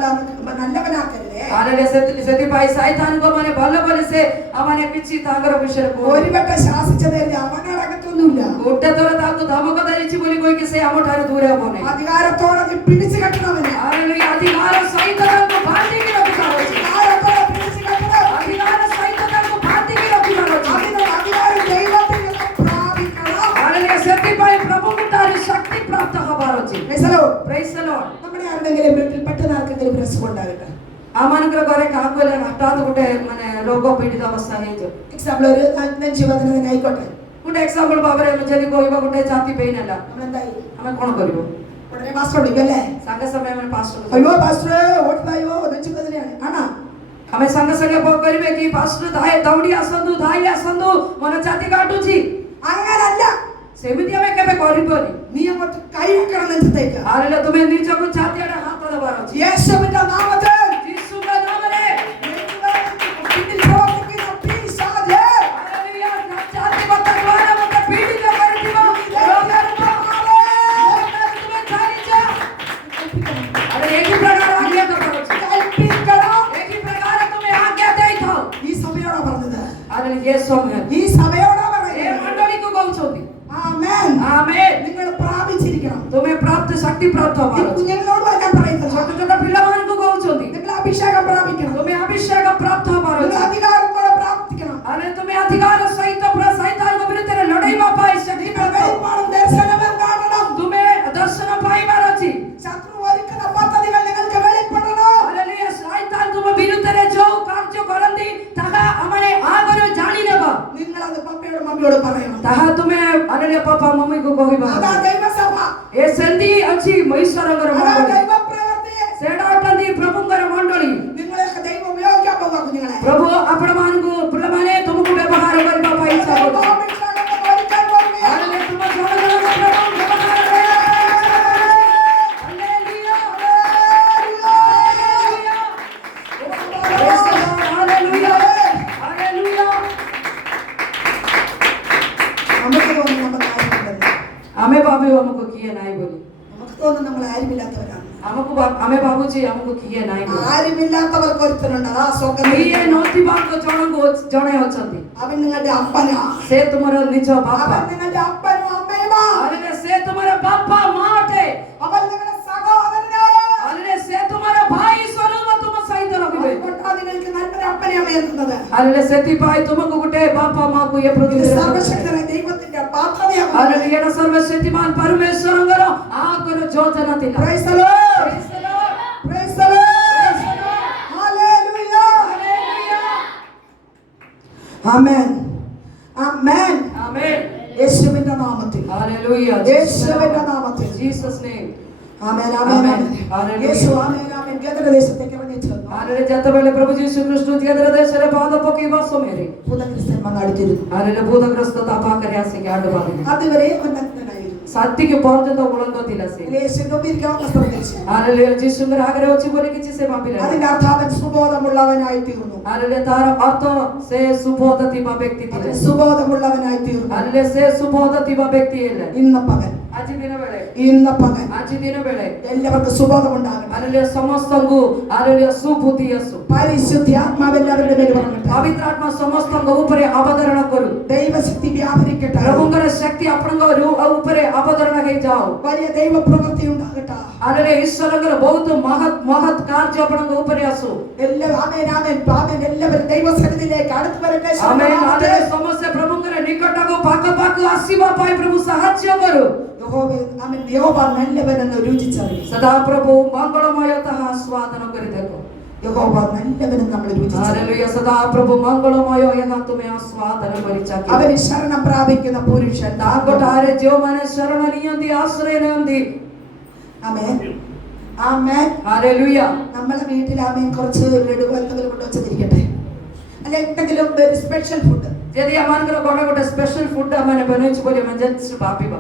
നല്ലവനാക്കരുതേ. ଆରେ ସେଥିପାଇଁ ସୈତାନକୁ ମାନେ ଭଲ ବୋଲି ସେ ଆମମାନେ କିଛି ତାଙ୍କର ବିଷୟରେ ഒരു വട്ടം ശാസിച്ചതല്ലേ, അവനടക്കത്തൊന്നുമില്ല. ଗୋଟେ ଥର ତାକୁ ଧମକ ଦେଇଛି ବୋଲି କହିକି ସେ ଆମଠାରୁ ଦୂରେ ହବ ନାହିଁ। അധികാരത്തോടെ നീ പിടിച്ചു കെട്ടണമെന്ന്. ହାଲେଲୁୟା, ଅଧିକାର ସହିତ ତାଙ୍କୁ ବାନ୍ଧିକି ରଖିବାର ଅଛି। അധികാരത്തോടെ പിടിച്ചു കെട്ടണം. ଅଧିକାର ସହିତ ତାଙ୍କୁ ବାନ୍ଧିକି ରଖିବାର ଅଛି। അതിനുള്ള അധികാരം ദൈവത്തിൽ നിന്ന് പ്രാപിക്കണം. ହାଲେଲୁୟା, ସେଥିପାଇଁ ପ୍ରଭୁଙ୍କୁ ତାର ଶକ୍ତି ପ୍ରାପ୍ତ ହବାର ଅଛି। Praise the Lord. ପ୍ରେଜ୍ ଦ ଲର୍ଡ। നമ്മുടെ ആരുടെങ്കിലും വീട്ടിൽ പെട്ടെന്ന് ആർക്കെങ്കിലും ഒരു അസുഖം ഉണ്ടാകട്ടെ. ଆମମାନଙ୍କର ଘରେ କାହାକୁ ହେଲେ ହଠାତ୍ ଗୋଟେ ମାନେ ରୋଗ ପୀଡ଼ିତ ଅବସ୍ଥା ହେଇଯିବ। എക്സാമ്പിൾ ഒരു നെഞ്ചുവേദന തന്നെ ആയിക്കോട്ടെ. ଗୋଟେ ଏକ୍ସାମ୍ପଲ ଭାବରେ ଯଦି କହିବା ଗୋଟେ ଛାତି ପେନ୍ ହେଲା, നമ്മളെന്തായി? ଆମେ କ'ଣ କରିବୁ? ഉടനെ പാസ്റ്റർ വിളിക്കും അല്ലേ? ସାଙ୍ଗେ ସାଙ୍ଗେ ଆମେ ପାଷ୍ଟର അയ്യോ പാസ്റ്ററെ ഓടിവായോ, നെഞ്ചുവേദനയാണ്. ആണോ? ଆମେ ସାଙ୍ଗେ ସାଙ୍ଗେ କରିବେ କି ପାଷ୍ଟର ଦୌଡ଼ି ଆସନ୍ତୁ, ଧାଇ ଆସନ୍ତୁ, ମୋର ଛାତି କାଟୁଛି। അങ്ങനല്ല. ସେମିତି ଆମେ କେବେ କରିବନି। നീ അങ്ങോട്ട് കൈ വെക്കണം നെഞ്ചത്തേക്ക്. ଆରେ ତୁମେ ନିଜକୁ ଛାତିଆଡ଼େ ହାତ ଦେବାର ଅଛି। യേശുവിന്റെ നാമത്തിൽ ଯୀଶୁଙ୍କ ନାମରେ പിന്നിൽ പ്രവർത്തിക്കുന്ന പിശാചേ, ହାଲେଲୁୟା, ଛାତି ବଥା ଦ୍ୱାରା ମୋତେ ପୀଡ଼ିତ କରିଥିବ ରୋଗରୁ ତୁମେ ଛାଡ଼ିଯାଅ। ଆରେ ଏହି ପ୍ରକାର ଆଜ୍ଞା ଦେବାର ଅଛି। കൽപ്പിക്കണം. ଏହି ପ୍ରକାର ତୁମେ ଆଜ୍ଞା ଦେଇଥାଅ। ഈ സഭയോടാ പറഞ്ഞത്. ଆରେ ଏ ସମୟ ഈ സഭയോടാ ଏ പറയുന്നത്. ମଣ୍ଡଳୀକୁ କହୁଛନ୍ତି। ആമേൻ. ആമേൻ। നിങ്ങൾ പ്രാപിച്ചിരിക്കണം. ତୁମେ ପ୍ରାପ୍ତ ଶକ୍ତି ପ୍ରାପ୍ତ ഈ ହବାର ଅଛି। കുഞ്ഞുങ്ങളോട് ഞാൻ പറയുന്നത്, ଛୋଟ ଛୋଟ ପିଲାମାନଙ୍କୁ କହୁଛନ୍ତି, നിങ്ങൾ അഭിഷേകം പ്രാപിക്കണം. ତୁମେ ଅଭିଷେକ ପ୍ରାପ୍ତ ହବାର നിങ്ങൾ ଅଛି। അധികാരത്തോടെ പ്രാർത്ഥിക്കണം. ଆରେ ତୁମେ ଅଧିକାର ସହିତ ସୈତାନଙ୍କ ବିରୁଦ୍ଧରେ ଲଢ଼େଇବା ପାଇଁ ଶକ୍ତି നിങ്ങൾ ପ୍ରାପ୍ତ। വെളിപ്പാടും ദർശനവും കാണണം. ତୁମେ ଦର୍ଶନ ପାଇବାର ଅଛି। ശത്രു ഒരുക്കുന്ന പദ്ധതികൾ നിങ്ങൾക്ക് വെളിപ്പെടണം. ହାଲେଲୁୟା, ସୈତାନ ତୁମ ବିରୁଦ୍ଧରେ ଯୋଉ କାର୍ଯ୍ୟ କରନ୍ତି ତାହା ଆମେ ଆଗରୁ ଜାଣିନେବା। നിങ്ങൾ അത് പപ്പയോടും മമ്മിയോടും പറയണം. ତାହା ତୁମେ ହାଲେଲୁୟା ପାପା ମମିକୁ କହିବା। അതാ ദൈവസഭ. ଏ ସେମିତି ଅଛି ଈଶ୍ୱରଙ୍କର അതാ ମଣ୍ଡଳୀ। ദൈവപ്രവൃത്തി. ସେଇଟା ଅଟନ୍ତି ପ୍ରଭୁଙ୍କର ମଣ୍ଡଳୀ। നിങ്ങളെയൊക്കെ ദൈവം ഉപയോഗിക്കാൻ പോകുക കുഞ്ഞുങ്ങളെ. ପ୍ରଭୁ ଆପଣମାନଙ୍କୁ ପିଲାମାନେ ତୁମକୁ ବ୍ୟବହାର କରିବା ପାଇଁ ଇଚ୍ଛା କରୁଛନ୍ତି। ദൈവാഭിഷേകം ഒരുക്കാൻ പോകുകയാണ്. ହାଲେଲୁୟା, ତୁମ ଜଣ ଜଣଙ୍କ ପ୍ରଭୁ ବ୍ୟବହାର କରିବା ପାଇଁ ହାଲେଲୁୟା, ହାଲେଲୁୟା, ପ୍ରେଜ୍ ଦ ଲର୍ଡ, ହାଲେଲୁୟା, ହାଲେଲୁୟା। നമുക്ക് തോന്നുന്നു നമുക്ക് ആരുമില്ലെന്ന്. ଆମେ ଭାବିବୁ ଆମକୁ କିଏ ନାହିଁ ବୋଲି। നമുക്ക് തോന്നുന്നു നമ്മൾ ആരുമില്ലാത്തവരാണ്. ଆମେ ଭାବୁଛି ଆମକୁ କିଏ ନାହିଁ ବୋଲି। ആരുമില്ലാത്തവർക്ക് ഒരുത്തനുണ്ട്, അതാ സ്വർഗ്ഗം. କିଏ ନଥିବାକୁ ଜଣେ ଅଛନ୍ତି, അവൻ നിങ്ങളുടെ അപ്പനാ. ସେ ତୁମର ନିଜ ବାପା। അവൻ നിങ്ങളുടെ അപ്പനും അമ്മയുമാ. ଆରେ ସେ ତୁମର ବାପା ମା ଅଟେ। അവൻ നിങ്ങളുടെ സഹോദരനാ. ଆରେ ସେ ତୁମର ଭାଇ ସ୍ୱରୂପ ତୁମ ସହିତ ରହିବେ। അതുകൊണ്ടാണ് നിങ്ങൾക്ക് നല്ലൊരു അപ്പനെ അമ്മയെ തന്നത്. ଆରେ ସେଥିପାଇଁ ତୁମକୁ ଗୋଟେ ବାପା ମାକୁ ଏ ഇത് ପୃଥିବୀରେ സർവശക്തനായ ദൈവത്തിന്റെ പാത്രതയാണ്. ଆରେ ଏଇଟା ସର୍ବଶକ୍ତିମାନ ପରମେଶ୍ୱରଙ୍କର ଆଗର ଯୋଜନା ଥିଲା। Praise the Lord. Praise the Lord. Praise the Lord. Praise the Lord. Hallelujah. Hallelujah. Amen. Amen. Amen. യേശുവിന്റെ നാമത്തിൽ. Hallelujah. യേശുവിന്റെ നാമത്തിൽ. Jesus name. ആമേൻ ആമേൻ Amen. ആമേൻ. Hallelujah. യേശു ആമേൻ ആമേൻ ഗദരദേശത്തേക്ക് ഇറങ്ങി ചെന്നു. ଆରେ ଯେତେବେଳେ ପ୍ରଭୁ ଯୀଶୁ ଖ୍ରୀଷ୍ଟ ଗେଦର ଦେଶରେ ପାଦ ପକେଇବା ସମୟରେ ഭൂതക്രിസ്ത്യൻ വന്ന് അടുത്തിരുന്നു. ଆରେ ଭୂତଗ୍ରସ୍ତ ତା ପାଖରେ ଆସିକି ଆଡୁ ବାନ୍ଧିଲେ। അതുവരെ അവൻ നഗ്നനായിരുന്നു. ସାତିକି ପର୍ଯ୍ୟନ୍ତ ଉଳଙ୍ଗ ଥିଲା ସେ। യേശു ഗംഭീരിക്കാൻ വസ്ത്രം ധരിച്ചു. ଆରେ ଯୀଶୁଙ୍କର ଆଗରେ ଅଛି ବୋଲି କିଛି ସେ ଭାବିଲେ। അതിന്റെ അർത്ഥം അവൻ സുബോധമുള്ളവനായി തീർന്നു. ଆରେ ତାର ଅର୍ଥ ସେ ସୁବୋଧ ଥିବା ବ୍ୟକ୍ତି ଥିଲେ। അവൻ സുബോധമുള്ളവനായി തീർന്നു. ଆରେ ସେ ସୁବୋଧ ଥିବା ବ୍ୟକ୍ତି ହେଲେ। ഇന്ന് പകൽ ଆଜି ଦିନ ବେଳେ ഇന്ന് പകൽ ଆଜି ଦିନ ବେଳେ എല്ലാവർക്കും സുബോധം ഉണ്ടാകട്ടെ. ଆରେ ସମସ୍ତଙ୍କୁ ଆରେ ସୁବୁଦ୍ଧି ଆସୁ। പരിശുദ്ധ ആത്മാവ് എല്ലാവരുടെ മേൽ വരട്ടെ. ପବିତ୍ର ଆତ୍ମା ସମସ୍ତଙ୍କ ଉପରେ ଅବତରଣ କରୁ। ദൈവശക്തി വ്യാപരിക്കട്ടെ. ପ୍ରଭୁଙ୍କର ଶକ୍ତି ଆପଣଙ୍କ ଉପରେ ଅବତରଣ ହେଇଯାଉ। വലിയ ദൈവ പ്രവൃത്തി ഉണ്ടാകട്ടെ. ଆରେ ଈଶ୍ୱରଙ୍କର ବହୁତ ମହତ୍ କାର୍ଯ୍ୟ ଆପଣଙ୍କ ଉପରେ ଆସୁ। എല്ലാവരും ആമേൻ ആമേൻ ആമേൻ. എല്ലാവരും ദൈവസന്നിധിയിലേക്ക് അടുത്ത് വരട്ടെ. ଆମେନ୍। ଆରେ ସମସ୍ତେ ପ୍ରଭୁଙ୍କର ନିକଟକୁ ପାଖ ଆସିବା ପାଇଁ ପ୍ରଭୁ ସାହାଯ୍ୟ କରୁ। യഹോവ നല്ലവനെന്ന് രുചിച്ചറിയും. ସଦା ପ୍ରଭୁ ମଙ୍ଗଳମୟ ତାହା ଆସ୍ୱାଦନ କରି ଦେଖ। യഹോവ നല്ലവനെന്ന് നമ്മൾ രുചിച്ചറിയും. ହାଲେଲୁୟା। ସଦା ପ୍ରଭୁ ମଙ୍ଗଳମୟ ଏହା ତୁମେ ଆସ୍ୱାଦନ କରି ଚାଖ। അവന് ശരണം പ്രാപിക്കുന്ന പുരുഷൻ ତାଙ୍କଠାରେ ଯେଉଁମାନେ ଶରଣ ନିଅନ୍ତି ଆଶ୍ରୟ ନିଅନ୍ତି। ആമേൻ ആമേൻ. ହାଲେଲୁୟା। നമ്മളെ വീട്ടിൽ ആമേൻ കുറച്ച് ലഡു എന്തെങ്കിലും കൊണ്ട് വെച്ചിരിക്കട്ടെ, അല്ല എന്തെങ്കിലും ഒരു സ്പെഷ്യൽ ഫുഡ്. ଯଦି ଆମମାନଙ୍କର ଘରେ ଗୋଟେ ସ୍ପେଶାଲ ଫୁଡ୍ ଆମେ ବନେଇଛୁ ବୋଲି ଆମେ ଜଷ୍ଟ ଭାବିବା।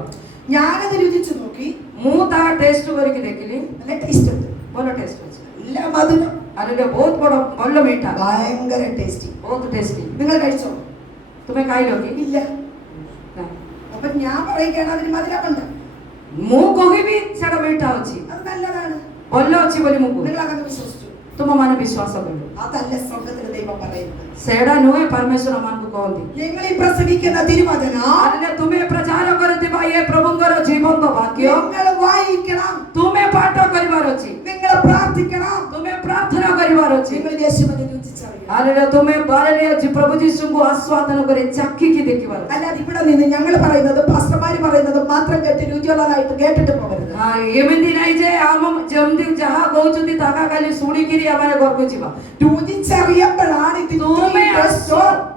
ഞാനത് രുചിച്ചു നോക്കി. ମୁଁ ତାହା ଟେଷ୍ଟ କରିକି ଦେଖିଲି। നല്ല ടേസ്റ്റ് ഉണ്ട്. ଭଲ ଟେଷ୍ଟ ଅଛି। നല്ല മധുരം. ହାଲେଲୁୟା। ବହୁତ ବଡ଼ ଭଲ ମିଠା। ഭയങ്കര ടേസ്റ്റി. ବହୁତ ଟେଷ୍ଟି। നിങ്ങൾ കഴിച്ചോ? ତୁମେ ଖାଇଲ କି? ഇല്ല. അപ്പൊ ഞാൻ പറയുകയാണ് അതിന് മധുരമുണ്ട്. ମୁଁ କହିବି ସେଟା ମିଠା ଅଛି, അത് നല്ലതാണ്. ଭଲ ଅଛି ବୋଲି ମୁଁ କହୁଛି। നിങ്ങൾ അങ്ങനെ വിശ്വസിച്ചു. ତୁମମାନେ ବିଶ୍ୱାସ କର। അതല്ല സ്വർഗ്ഗത്തിലെ ദൈവം പറയുന്നത്. ସେଟା ନୁହେଁ ପରମେଶ୍ୱର ମାନଙ୍କୁ କହନ୍ତି। നിങ്ങൾ ഈ പ്രസംഗിക്കുന്ന തിരുവചനം ଆରେ ତୁମେ ପ୍ରଚାର କରୁଥିବା ଏ ପ୍ରଭୁଙ୍କର ଜୀବନ୍ତ ବାକ୍ୟ നിങ്ങൾ വായിക്കണം. ତୁମେ ପାଠ କରିବାର ଅଛି। നിങ്ങൾ പ്രാർത്ഥിക്കണം. ତୁମେ ପ୍ରାର୍ଥନା କରିବାର ଅଛି। നിങ്ങൾ യേശുവിനെ രുചിച്ചറിയണം. ଆରେ ତୁମେ ପ୍ରଭୁ ଯୀଶୁଙ୍କୁ ଆସ୍ୱାଦନ କରି ଚାଖିକି ଦେଖିବାର ଅଛି। അല്ലാതെ ഇവിടെ നിന്ന് ഞങ്ങൾ പറയുന്നത് പാസ്റ്റർമാര് പറയുന്നത് മാത്രം കേട്ട് രുചിയുള്ളതായിട്ട് കേട്ടിട്ട് പോകരുത്. ଏମିତି ନାହିଁ ଯେ ଆମ ଯେମିତି ଯାହା କହୁଛନ୍ତି ତାହା ଖାଲି ଶୁଣିକିରି ଆମେ ଘରକୁ ଯିବା। രുചിച്ചറിയപ്പോഴാണ് ഇത്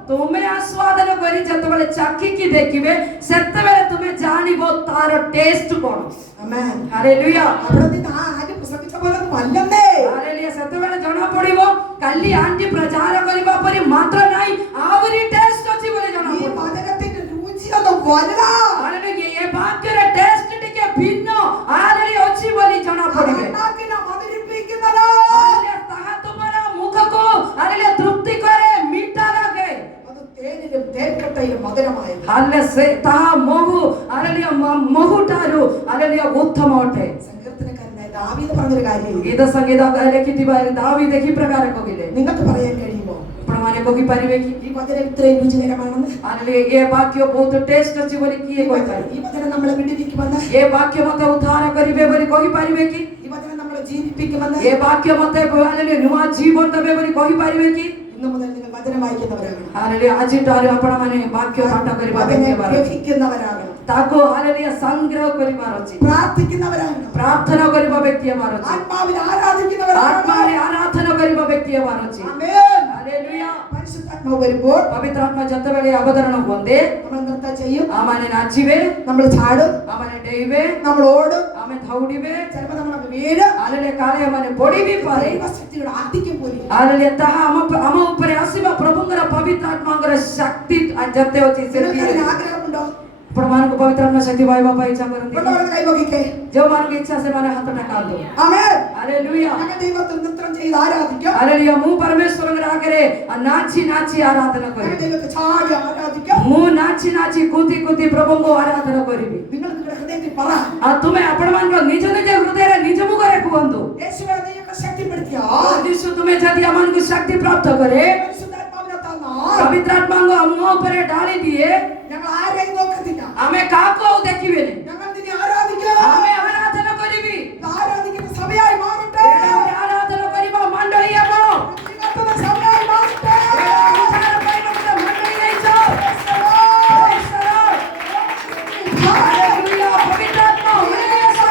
ତୁମେ ଆସ୍ୱାଦନ କରି ଯେତେବେଳେ ଚାଖିକି ଦେଖିବେ ସେତେବେଳେ ତୁମେ ଜାଣିବ ତାର ଟେଷ୍ଟ କଣ। ആമേൻ. ହାଲେଲୁୟା। അവിടെ നിന്ന് ആരും പ്രസംഗിച്ച പോലെ ഒന്നും അല്ലെന്നേ. ହାଲେଲୁୟା। ସେତେବେଳେ ଜଣା ପଡିବ କାଲି ଆଣ୍ଟି ପ୍ରଚାର କରିବା ପରି ମାତ୍ର ନାହିଁ, ଆହୁରି ଟେଷ୍ଟ ଅଛି ବୋଲି ଜଣା ഈ ପଡିବ। വചനത്തിന്റെ രുചി ഒന്ന് വലുതാ. ହାଲେଲୁୟା। ଏ ବାକ୍ୟର ଟେଷ୍ଟ ଟିକେ ଭିନ୍ନ ହାଲେଲୁୟା ଅଛି ବୋଲି ଜଣା ପଡିବେ। നാക്കിനെ മധുരിപ്പിക്കുന്നതാ. ହାଲେଲୁୟା। ତାହା ତୁମର ମୁଖକୁ ହାଲେଲୁୟା ତୃପ୍ତି କରେ, ମିଠା ଲାଗେ। അത് തേനിലും തേൻകട്ടയിലും മധുരമായത്. ହାଲେଲୁୟା। ସେ ତାହା ହାଲେଲୁୟା ମହୁଠାରୁ ହାଲେଲୁୟା ଉତ୍ତମ ଅଟେ। സങ്കീർത്തനക്കാരനായ ദാവീദ് പറഞ്ഞൊരു കാര്യം ଗୀତ ସଂଗୀତ ଲେଖିଥିବା ଦାବୀଦ ଏହି ପ୍ରକାର କହିଲେ। നിങ്ങൾക്ക് പറയാൻ കഴിയുമോ? ଆପଣମାନେ କହିପାରିବେ କି ഈ വചനം ഇത്രയും രുചികരമാണെന്ന്? ହାଲେଲୁୟା ଏ ବାକ୍ୟ ବହୁତ ଟେଷ୍ଟ ଅଛି ବୋଲି କିଏ କହିପାରିବେ? ഈ വചനം നമ്മളെ വിടുവിക്കുമെന്ന്? ଏ ବାକ୍ୟ ମତେ ଉଦ୍ଧାର କରିବେ ବୋଲି କହିପାରିବେ କି? ഈ വചനം നമ്മളെ ജീവിപ്പിക്കുമെന്ന്? ଏ ବାକ୍ୟ ମତେ ହାଲେଲୁୟା ନୂଆ ଜୀବନ ଦେବେ ବୋଲି କହିପାରିବେ କି? ഇന്നു മുതൽ നിങ്ങൾ വചനം വായിക്കുന്നവരാകണം. ହାଲେଲୁୟା। ଆଜିଠାରୁ ଆପଣମାନେ ବାକ୍ୟ ପାଠ କରିବା വചനം ଦେଖିବାର ଅଛି। ഗ്രഹിക്കുന്നവരാകണം. ତାକୁ ହାଲେଲୁୟା ସଂଗ୍ରହ କରିବାର ଅଛି। പ്രാർത്ഥിക്കുന്നവരാകണം. ପ୍ରାର୍ଥନା କରିବା ବ୍ୟକ୍ତି ହେବାର ଅଛି। ആത്മാവിൽ ആരാധിക്കുന്നവരാകണം. ଆତ୍ମାରେ ଆରାଧନା କରିବା ବ୍ୟକ୍ତି ହେବାର ଅଛି। ആമേൻ. ହାଲେଲୁୟା। പരിശുദ്ധാത്മാവ് വരുമ്പോൾ ପବିତ୍ର ଆତ୍ମା ଯେତେବେଳେ ଅବତରଣ ହୁଅନ୍ତି നമ്മൾ നൃത്തം ചെയ്യും. ଆମମାନେ ନାଚିବେ, നമ്മൾ ചാടും. ଆମମାନେ ଡେଇଁବେ, നമ്മൾ ഓടും. ଆମେ ଦୌଡ଼ିବେ। ചിലപ്പോൾ നമ്മൾ വീഴും. ହାଲେଲୁୟା। କାଳେ ଆମମାନେ ପଡ଼ି ବି ପାରେ। ദൈവശക്തിയുടെ ആധിക്യം പോലും ହାଲେଲୁୟା। ତାହା ଆମ ଉପରେ ଆସିବା ପ୍ରଭୁଙ୍କର ପବିତ୍ର ଆତ୍ମାଙ୍କର ଶକ୍ତି ଯେତେ ଅଛି നിങ്ങൾക്ക് ସେତିକି। അതിന് ആഗ്രഹമുണ്ടോ? ଆପଣମାନଙ୍କୁ ପବିତ୍ର ଆତ୍ମା ଶକ୍ତି ପାଇବା ପାଇଁ ଇଚ୍ଛା କରନ୍ତି? കൊണ്ടുവന്ന് കൈവക്കിക്കേ. ଯେଉଁମାନଙ୍କୁ ଇଚ୍ଛା ସେମାନେ ହାତ ଟେକାନ୍ତୁ। ആമേൻ. ହାଲେଲୁୟା। ഞങ്ങൾ ദൈവത്തെ നൃത്തം ചെയ്ത് ആരാധിക്കാം. ହାଲେଲୁୟା। ମୁଁ ପରମେଶ୍ୱରଙ୍କର ଆଗରେ ନାଚି ନାଚି ଆରାଧନା ഞങ്ങൾ କରିବି। ദൈവത്തെ ചാടി ആരാധിക്കാം. ମୁଁ ନାଚି ନାଚି କୁଦି କୁଦି ପ୍ରଭୁଙ୍କୁ ଆରାଧନା କରିବି। നിങ്ങൾ നിങ്ങളുടെ ഹൃദയത്തിൽ പറ, ଆଉ ତୁମେ ଆପଣମାନଙ୍କ ନିଜ ନିଜ ହୃଦୟରେ ନିଜ ମୁଖରେ କୁହନ୍ତୁ, प्राप्त करे, പരിശുദ്ധാത്മാവിനെ തന്ന पवित्र आत्मा को हम ऊपर डाली दिए, ഞങ്ങൾ ആരെയും നോക്കത്തില്ല. हमें काको देखिवे, ഞങ്ങൾ നിന്നെ ആരാധിക്കും. हमें आराधना करिबी, ആരാധിക്കുന്ന സഭയായി മാറട്ടെ. आराधना करिबा मंडली आबो, ജീവിക്കുന്ന സഭയായി മാറട്ടെ. विचार करिबा मंडली iso, praise the Lord, hallelujah, पवित्र आत्मा उल्लेसो,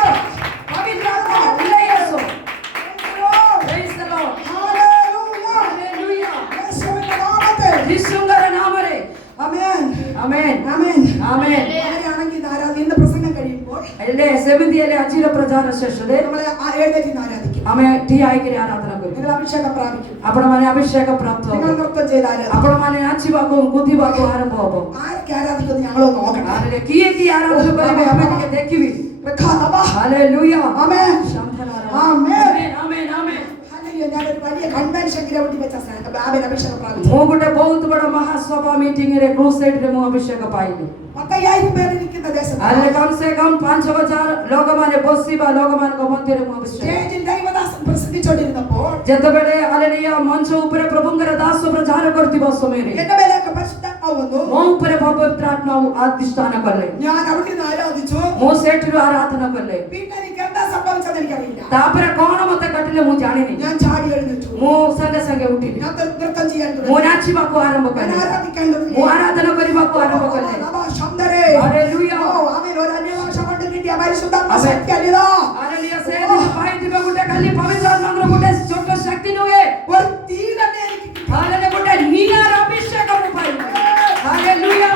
पवित्र आत्मा उल्लेसो, praise the Lord, hallelujah. hallelujah, യേശുവിന്റെ നാമത്തിൽ. യേശുവിന്റെ നാമത്തിൽ, ആമേൻ. ആമേൻ, ആമേൻ. ആമേൻ. അങ്ങനെയാണെങ്കിൽ ഇന്ന് ഇന്ന് പ്രസംഗം കഴിയുമ്പോൾ അല്ലേ സെമിതിയിലെ അജിര പ്രചാര ശേഷでനമ്മളെ എഴുന്നേറ്റ് ഇന്ന് ആരാധിക്കും. ଆମେ ଠିଆ ହେଇକିରି ଆରାଧନା କରିବୁ, നിങ്ങൾ അഭിഷേകം പ്രാപിക്കും. ଆପଣମାନେ ଅଭିଷେକ ପ୍ରାପ୍ତ നിങ്ങൾ ହେବ, നൃത്തം ചെയ്ത് ആരാധിക്കും. ଆପଣମାନେ ନାଚିବାକୁ କୁଦିବାକୁ ଆରମ୍ଭ ହେବ। ആരൊക്കെ ആരാധിക്കുന്നത് ഞങ്ങളൊന്ന് നോക്കട്ടെ. ଆରେ କିଏ କିଏ ଆରାଧନା କରିବେ ଆମେ ଟିକେ ଦେଖିବି। ହାଲେଲୁୟା, ആമേൻ. ଆମେନ୍, ଆମେନ୍, ଆମେନ୍। ഹല്ലേലൂയ. ഞാനൊരു വലിയ കൺവെൻഷൻ ഗ്രൗണ്ടിൽ വെച്ച സ്ഥലത്ത് ആമേൻ അഭിഷേകം പ്രാപിച്ചു. ମୁଁ ଗୋଟେ ବହୁତ ବଡ଼ ମହାସଭା ମିଟିଂରେ କ୍ରୁସେଡରେ ମୁଁ ଅଭିଷେକ ପାଇଲି। 10,000 പേര് ഇരിക്കുന്ന ദേശത്ത് ଆରେ କମ୍ ସେ କମ୍ 5,000 ଲୋକମାନେ ବସିବା ଲୋକମାନଙ୍କ ମଧ୍ୟରେ ମୁଁ ଅଭିଷେକ, സ്റ്റേജിൽ ദൈവദാസൻ പ്രസംഗിച്ചുകൊണ്ടിരുന്നപ്പോൾ ଯେତେବେଳେ ହାଲେଲୁୟା ମଞ୍ଚ ଉପରେ ପ୍ରଭୁଙ୍କର ଦାସ ପ୍ରଚାର କରୁଥିବା ସମୟରେ എന്റെ മേലേക്ക് പരിശുദ്ധാത്മാവ് വന്നു. ମୋ ଉପରେ ପବିତ୍ର ଆତ୍ମା ଅଧିଷ୍ଠାନ କଲେ, ഞാൻ അവിടെ നിന്ന് ആരാധിച്ചു. ମୁଁ ସେଠିରୁ ଆରାଧନା କଲେ। പിന്നെ എനിക്ക് എന്താ സംഭവിച്ചത് എനിക്കറിയില്ല. ତାପରେ କଣ ମତେ କାଟିଲେ ମୁଁ ଜାଣିନି, ഞാൻ ചാടി എഴുന്നേറ്റു. ମୁଁ ସାଙ୍ଗେ ସାଙ୍ଗେ ଉଠିଲି, ഞാൻ നൃത്തം ചെയ്യാൻ ମୁଁ തുടങ്ങി. ନାଚିବାକୁ ଆରମ୍ଭ ഞാൻ କଲି, ആരാധിക്കാൻ തുടങ്ങി. ମୁଁ ଆରାଧନା କରିବାକୁ ଆରମ୍ଭ କଲି। ശബ്ദരേ. ହାଲେଲୁୟା, ഓ, ആമേൻ. ഒരു അന്യഭാഷ കൊണ്ട് കിട്ടിയ പരിശുദ്ധാത്മ ആമേൻ. ശക്തി അല്ലിതാ. ହାଲେଲୁୟା, ସେ ଦିନ ପାଇଥିବା ଗୋଟେ ଖାଲି ପବିତ୍ର ଆତ୍ମାଙ୍କର ଗୋଟେ ଛୋଟ ଶକ୍ତି ନୁହେଁ, ഒരു തീ തന്നെ എനിക്ക് കിട്ടി. ହାଲେଲୁୟା, ଗୋଟେ ନିଆଁର ଅଭିଷେକ ମୁଁ ପାଇଲି। Hallelujah,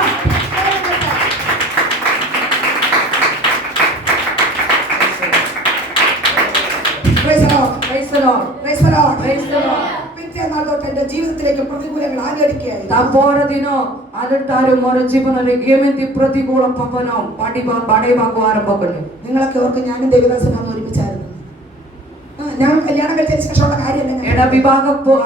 Praise the Lord. praise the Lord, Praise the Lord. praise the Lord। പിറ്റേന്നാൾ തൊട്ട് എന്റെ ജീവിതത്തിലേക്ക് പ്രതികൂലങ്ങൾ ആഞ്ഞടിക്കുകയായി. ତା ପରଦିନ ଆଜିଠାରୁ ମୋର ଜୀବନରେ ଏମିତି ପ୍ରତିକୂଳ ପବନ ବାଡ଼େଇବାକୁ ଆରମ୍ଭ କଲେ। നിങ്ങളൊക്കെ ഓർക്കും ഞാനും ദേവദാസനാണ് ഒരുമിച്ചായിരുന്നു. ഞങ്ങൾ കല്യാണം കഴിച്ചതിന് ശേഷമുള്ള കാര്യമല്ല ഞാൻ ଏଇଟା ବିବାହ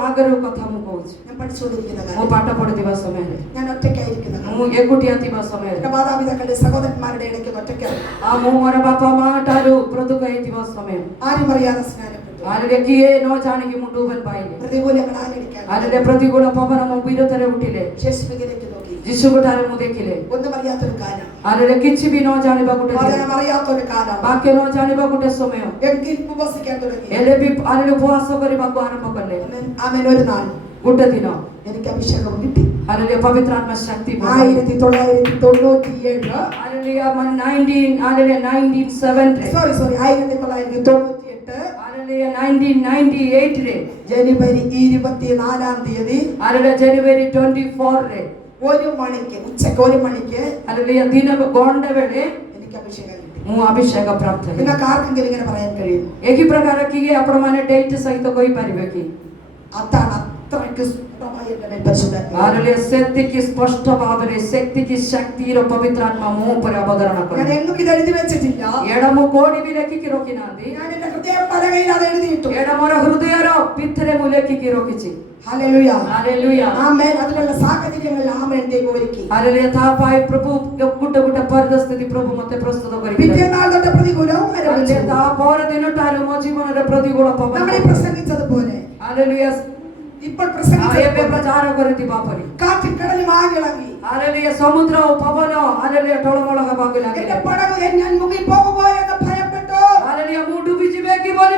ଆଗରୁ କଥା ମୁଁ କହୁଛି। ഞാൻ പഠിച്ചുകൊണ്ടിരിക്കുന്ന ମୁଁ കാര്യം. ପାଠ ପଢୁଥିବା ସମୟରେ, ഞാൻ ഒറ്റയ്ക്കായിരിക്കുന്ന കാര്യം. ମୁଁ ଏକୁଟିଆ ଥିବା ସମୟରେ, എന്റെ മാതാപിതാക്കളുടെ സഹോദരന്മാരുടെ ഇടയ്ക്ക് ഒറ്റയ്ക്കാണ്. ମୁଁ ମୋର ବାପା ମା ଠାରୁ ପୃଥକ ହେଇଥିବା ସମୟ, ആരും അറിയാതെ സ്നാനപ്പെട്ടു. ଆରେ କିଏ ନ ଜାଣିକି ମୁଁ ଡୁବନ ପାଇଲି। പ്രതികൂലങ്ങൾ ആഞ്ഞടിക്കാൻ ଆରେ ପ୍ରତିକୂଳ ପବନ ମୋ ବିରୋଧରେ ଉଠିଲେ, യേശുവിലേക്ക് നോക്കി. ଯୀଶୁଙ୍କ ଠାରେ ମୁଁ ଦେଖିଲେ, ഒന്നും അറിയാത്തൊരു കാലം, ଆରେ କିଛି ବି ନ ଜାଣିବା ଗୋଟେ ଦିନ, വചനം അറിയാത്തൊരു കാലം. ବାକ୍ୟ ନ ଜାଣିବା ଗୋଟେ ସମୟ, എങ്കിൽ ഉപവസിക്കാൻ തുടങ്ങി. ହେଲେ ବି ଆରେ ଉପବାସ କରିବାକୁ ଆରମ୍ଭ କଲେ। ആമേൻ. ആമേൻ. ഒരു നാൾ ଗୋଟେ ଦିନ എനിക്ക് അഭിഷേകം കിട്ടി. ଆରେ ପବିତ୍ର ଆତ୍ମା ଶକ୍ତି 1997 Hallelujah, 1907 സോറി 1998 Hallelujah, 1998 रे ജനുവരി 24 തീയതി Hallelujah, January 24 रे 1 മണിക്ക് ഉച്ചയ്ക്ക് 1 മണിക്ക് Hallelujah, ദിന ഗോണ്ട ವೇಳೆ എനിക്ക് അഭിഷേകം കിട്ടി. ମୁଁ ଅଭିଷେକ ପ୍ରାପ୍ତ ହେଲି। നിങ്ങൾക്ക് ആർക്കെങ്കിലും ഇങ്ങനെ പറയാൻ കഴിയും? ଏହି ପ୍ରକାର କିଏ ଆପଣମାନେ ଡେଟ୍ ସହିତ କହିପାରିବେ କି? അതാണ് അത്രയ്ക്ക് സ്ഫുടമായി എന്റെ മേൽ പരിശുദ്ധാത്മാവ്. Hallelujah, ସେତିକି ସ୍ପଷ୍ଟ ଭାବରେ ସେତିକି ଶକ୍ତିର ପବିତ୍ର ଆତ୍ମା ମୋ ଉପରେ ଅବତରଣ ഞാൻ କଲେ। എങ്ങും ഇത് എഴുതി വെച്ചിട്ടില്ല. ଏଇଟା ମୁଁ କୋଉଠି ବି ଲେଖିକି ରଖିନାହାନ୍ତି, ഞാൻ എന്റെ ഹൃദയ പലകയിൽ അത് എഴുതിയിട്ടു. ଏଇଟା ମୋର ହୃଦୟର ଭିତରେ ମୁଁ ଲେଖିକି ରଖିଛି। ഹല്ലേലൂയ. Hallelujah, ആമേൻ. അതിനുള്ള സാഹചര്യങ്ങൾ ആമേൻ ദൈവം ഒരുക്കി. Hallelujah, ତା ପାଇଁ ପ୍ରଭୁ ଗୋଟେ ଗୋଟେ ପରିସ୍ଥିତି ପ୍ରଭୁ ମୋତେ ପ୍ରସ୍ତୁତ କରିଥିଲେ। പിറ്റേന്നാൾ തൊട്ട് പ്രതികൂലവും ആരംഭിച്ചു. Hallelujah, ତା ପର ଦିନଠାରୁ ମୋ ଜୀବନରେ ପ୍ରତିକୂଳ ପବନ। നമ്മൾ ഈ പ്രസംഗിച്ചതുപോലെ Hallelujah, ഇപ്പോൾ ଏବେ പ്രസംഗിച്ചതുപോലെ ପ୍ରଚାର କରିଥିବା ପରି കാറ്റും കടലും ആകിളങ്ങി. Hallelujah, ସମୁଦ୍ର ଓ ପବନ Hallelujah ଟଳମଳ ହେବାକୁ എന്റെ ଲାଗିଲା। പടക് ഞാൻ മുങ്ങി പോകുമോ എന്ന് ഭയപ്പെട്ടു. Hallelujah, ମୁଁ ଡୁବି ଯିବେ କି ବୋଲି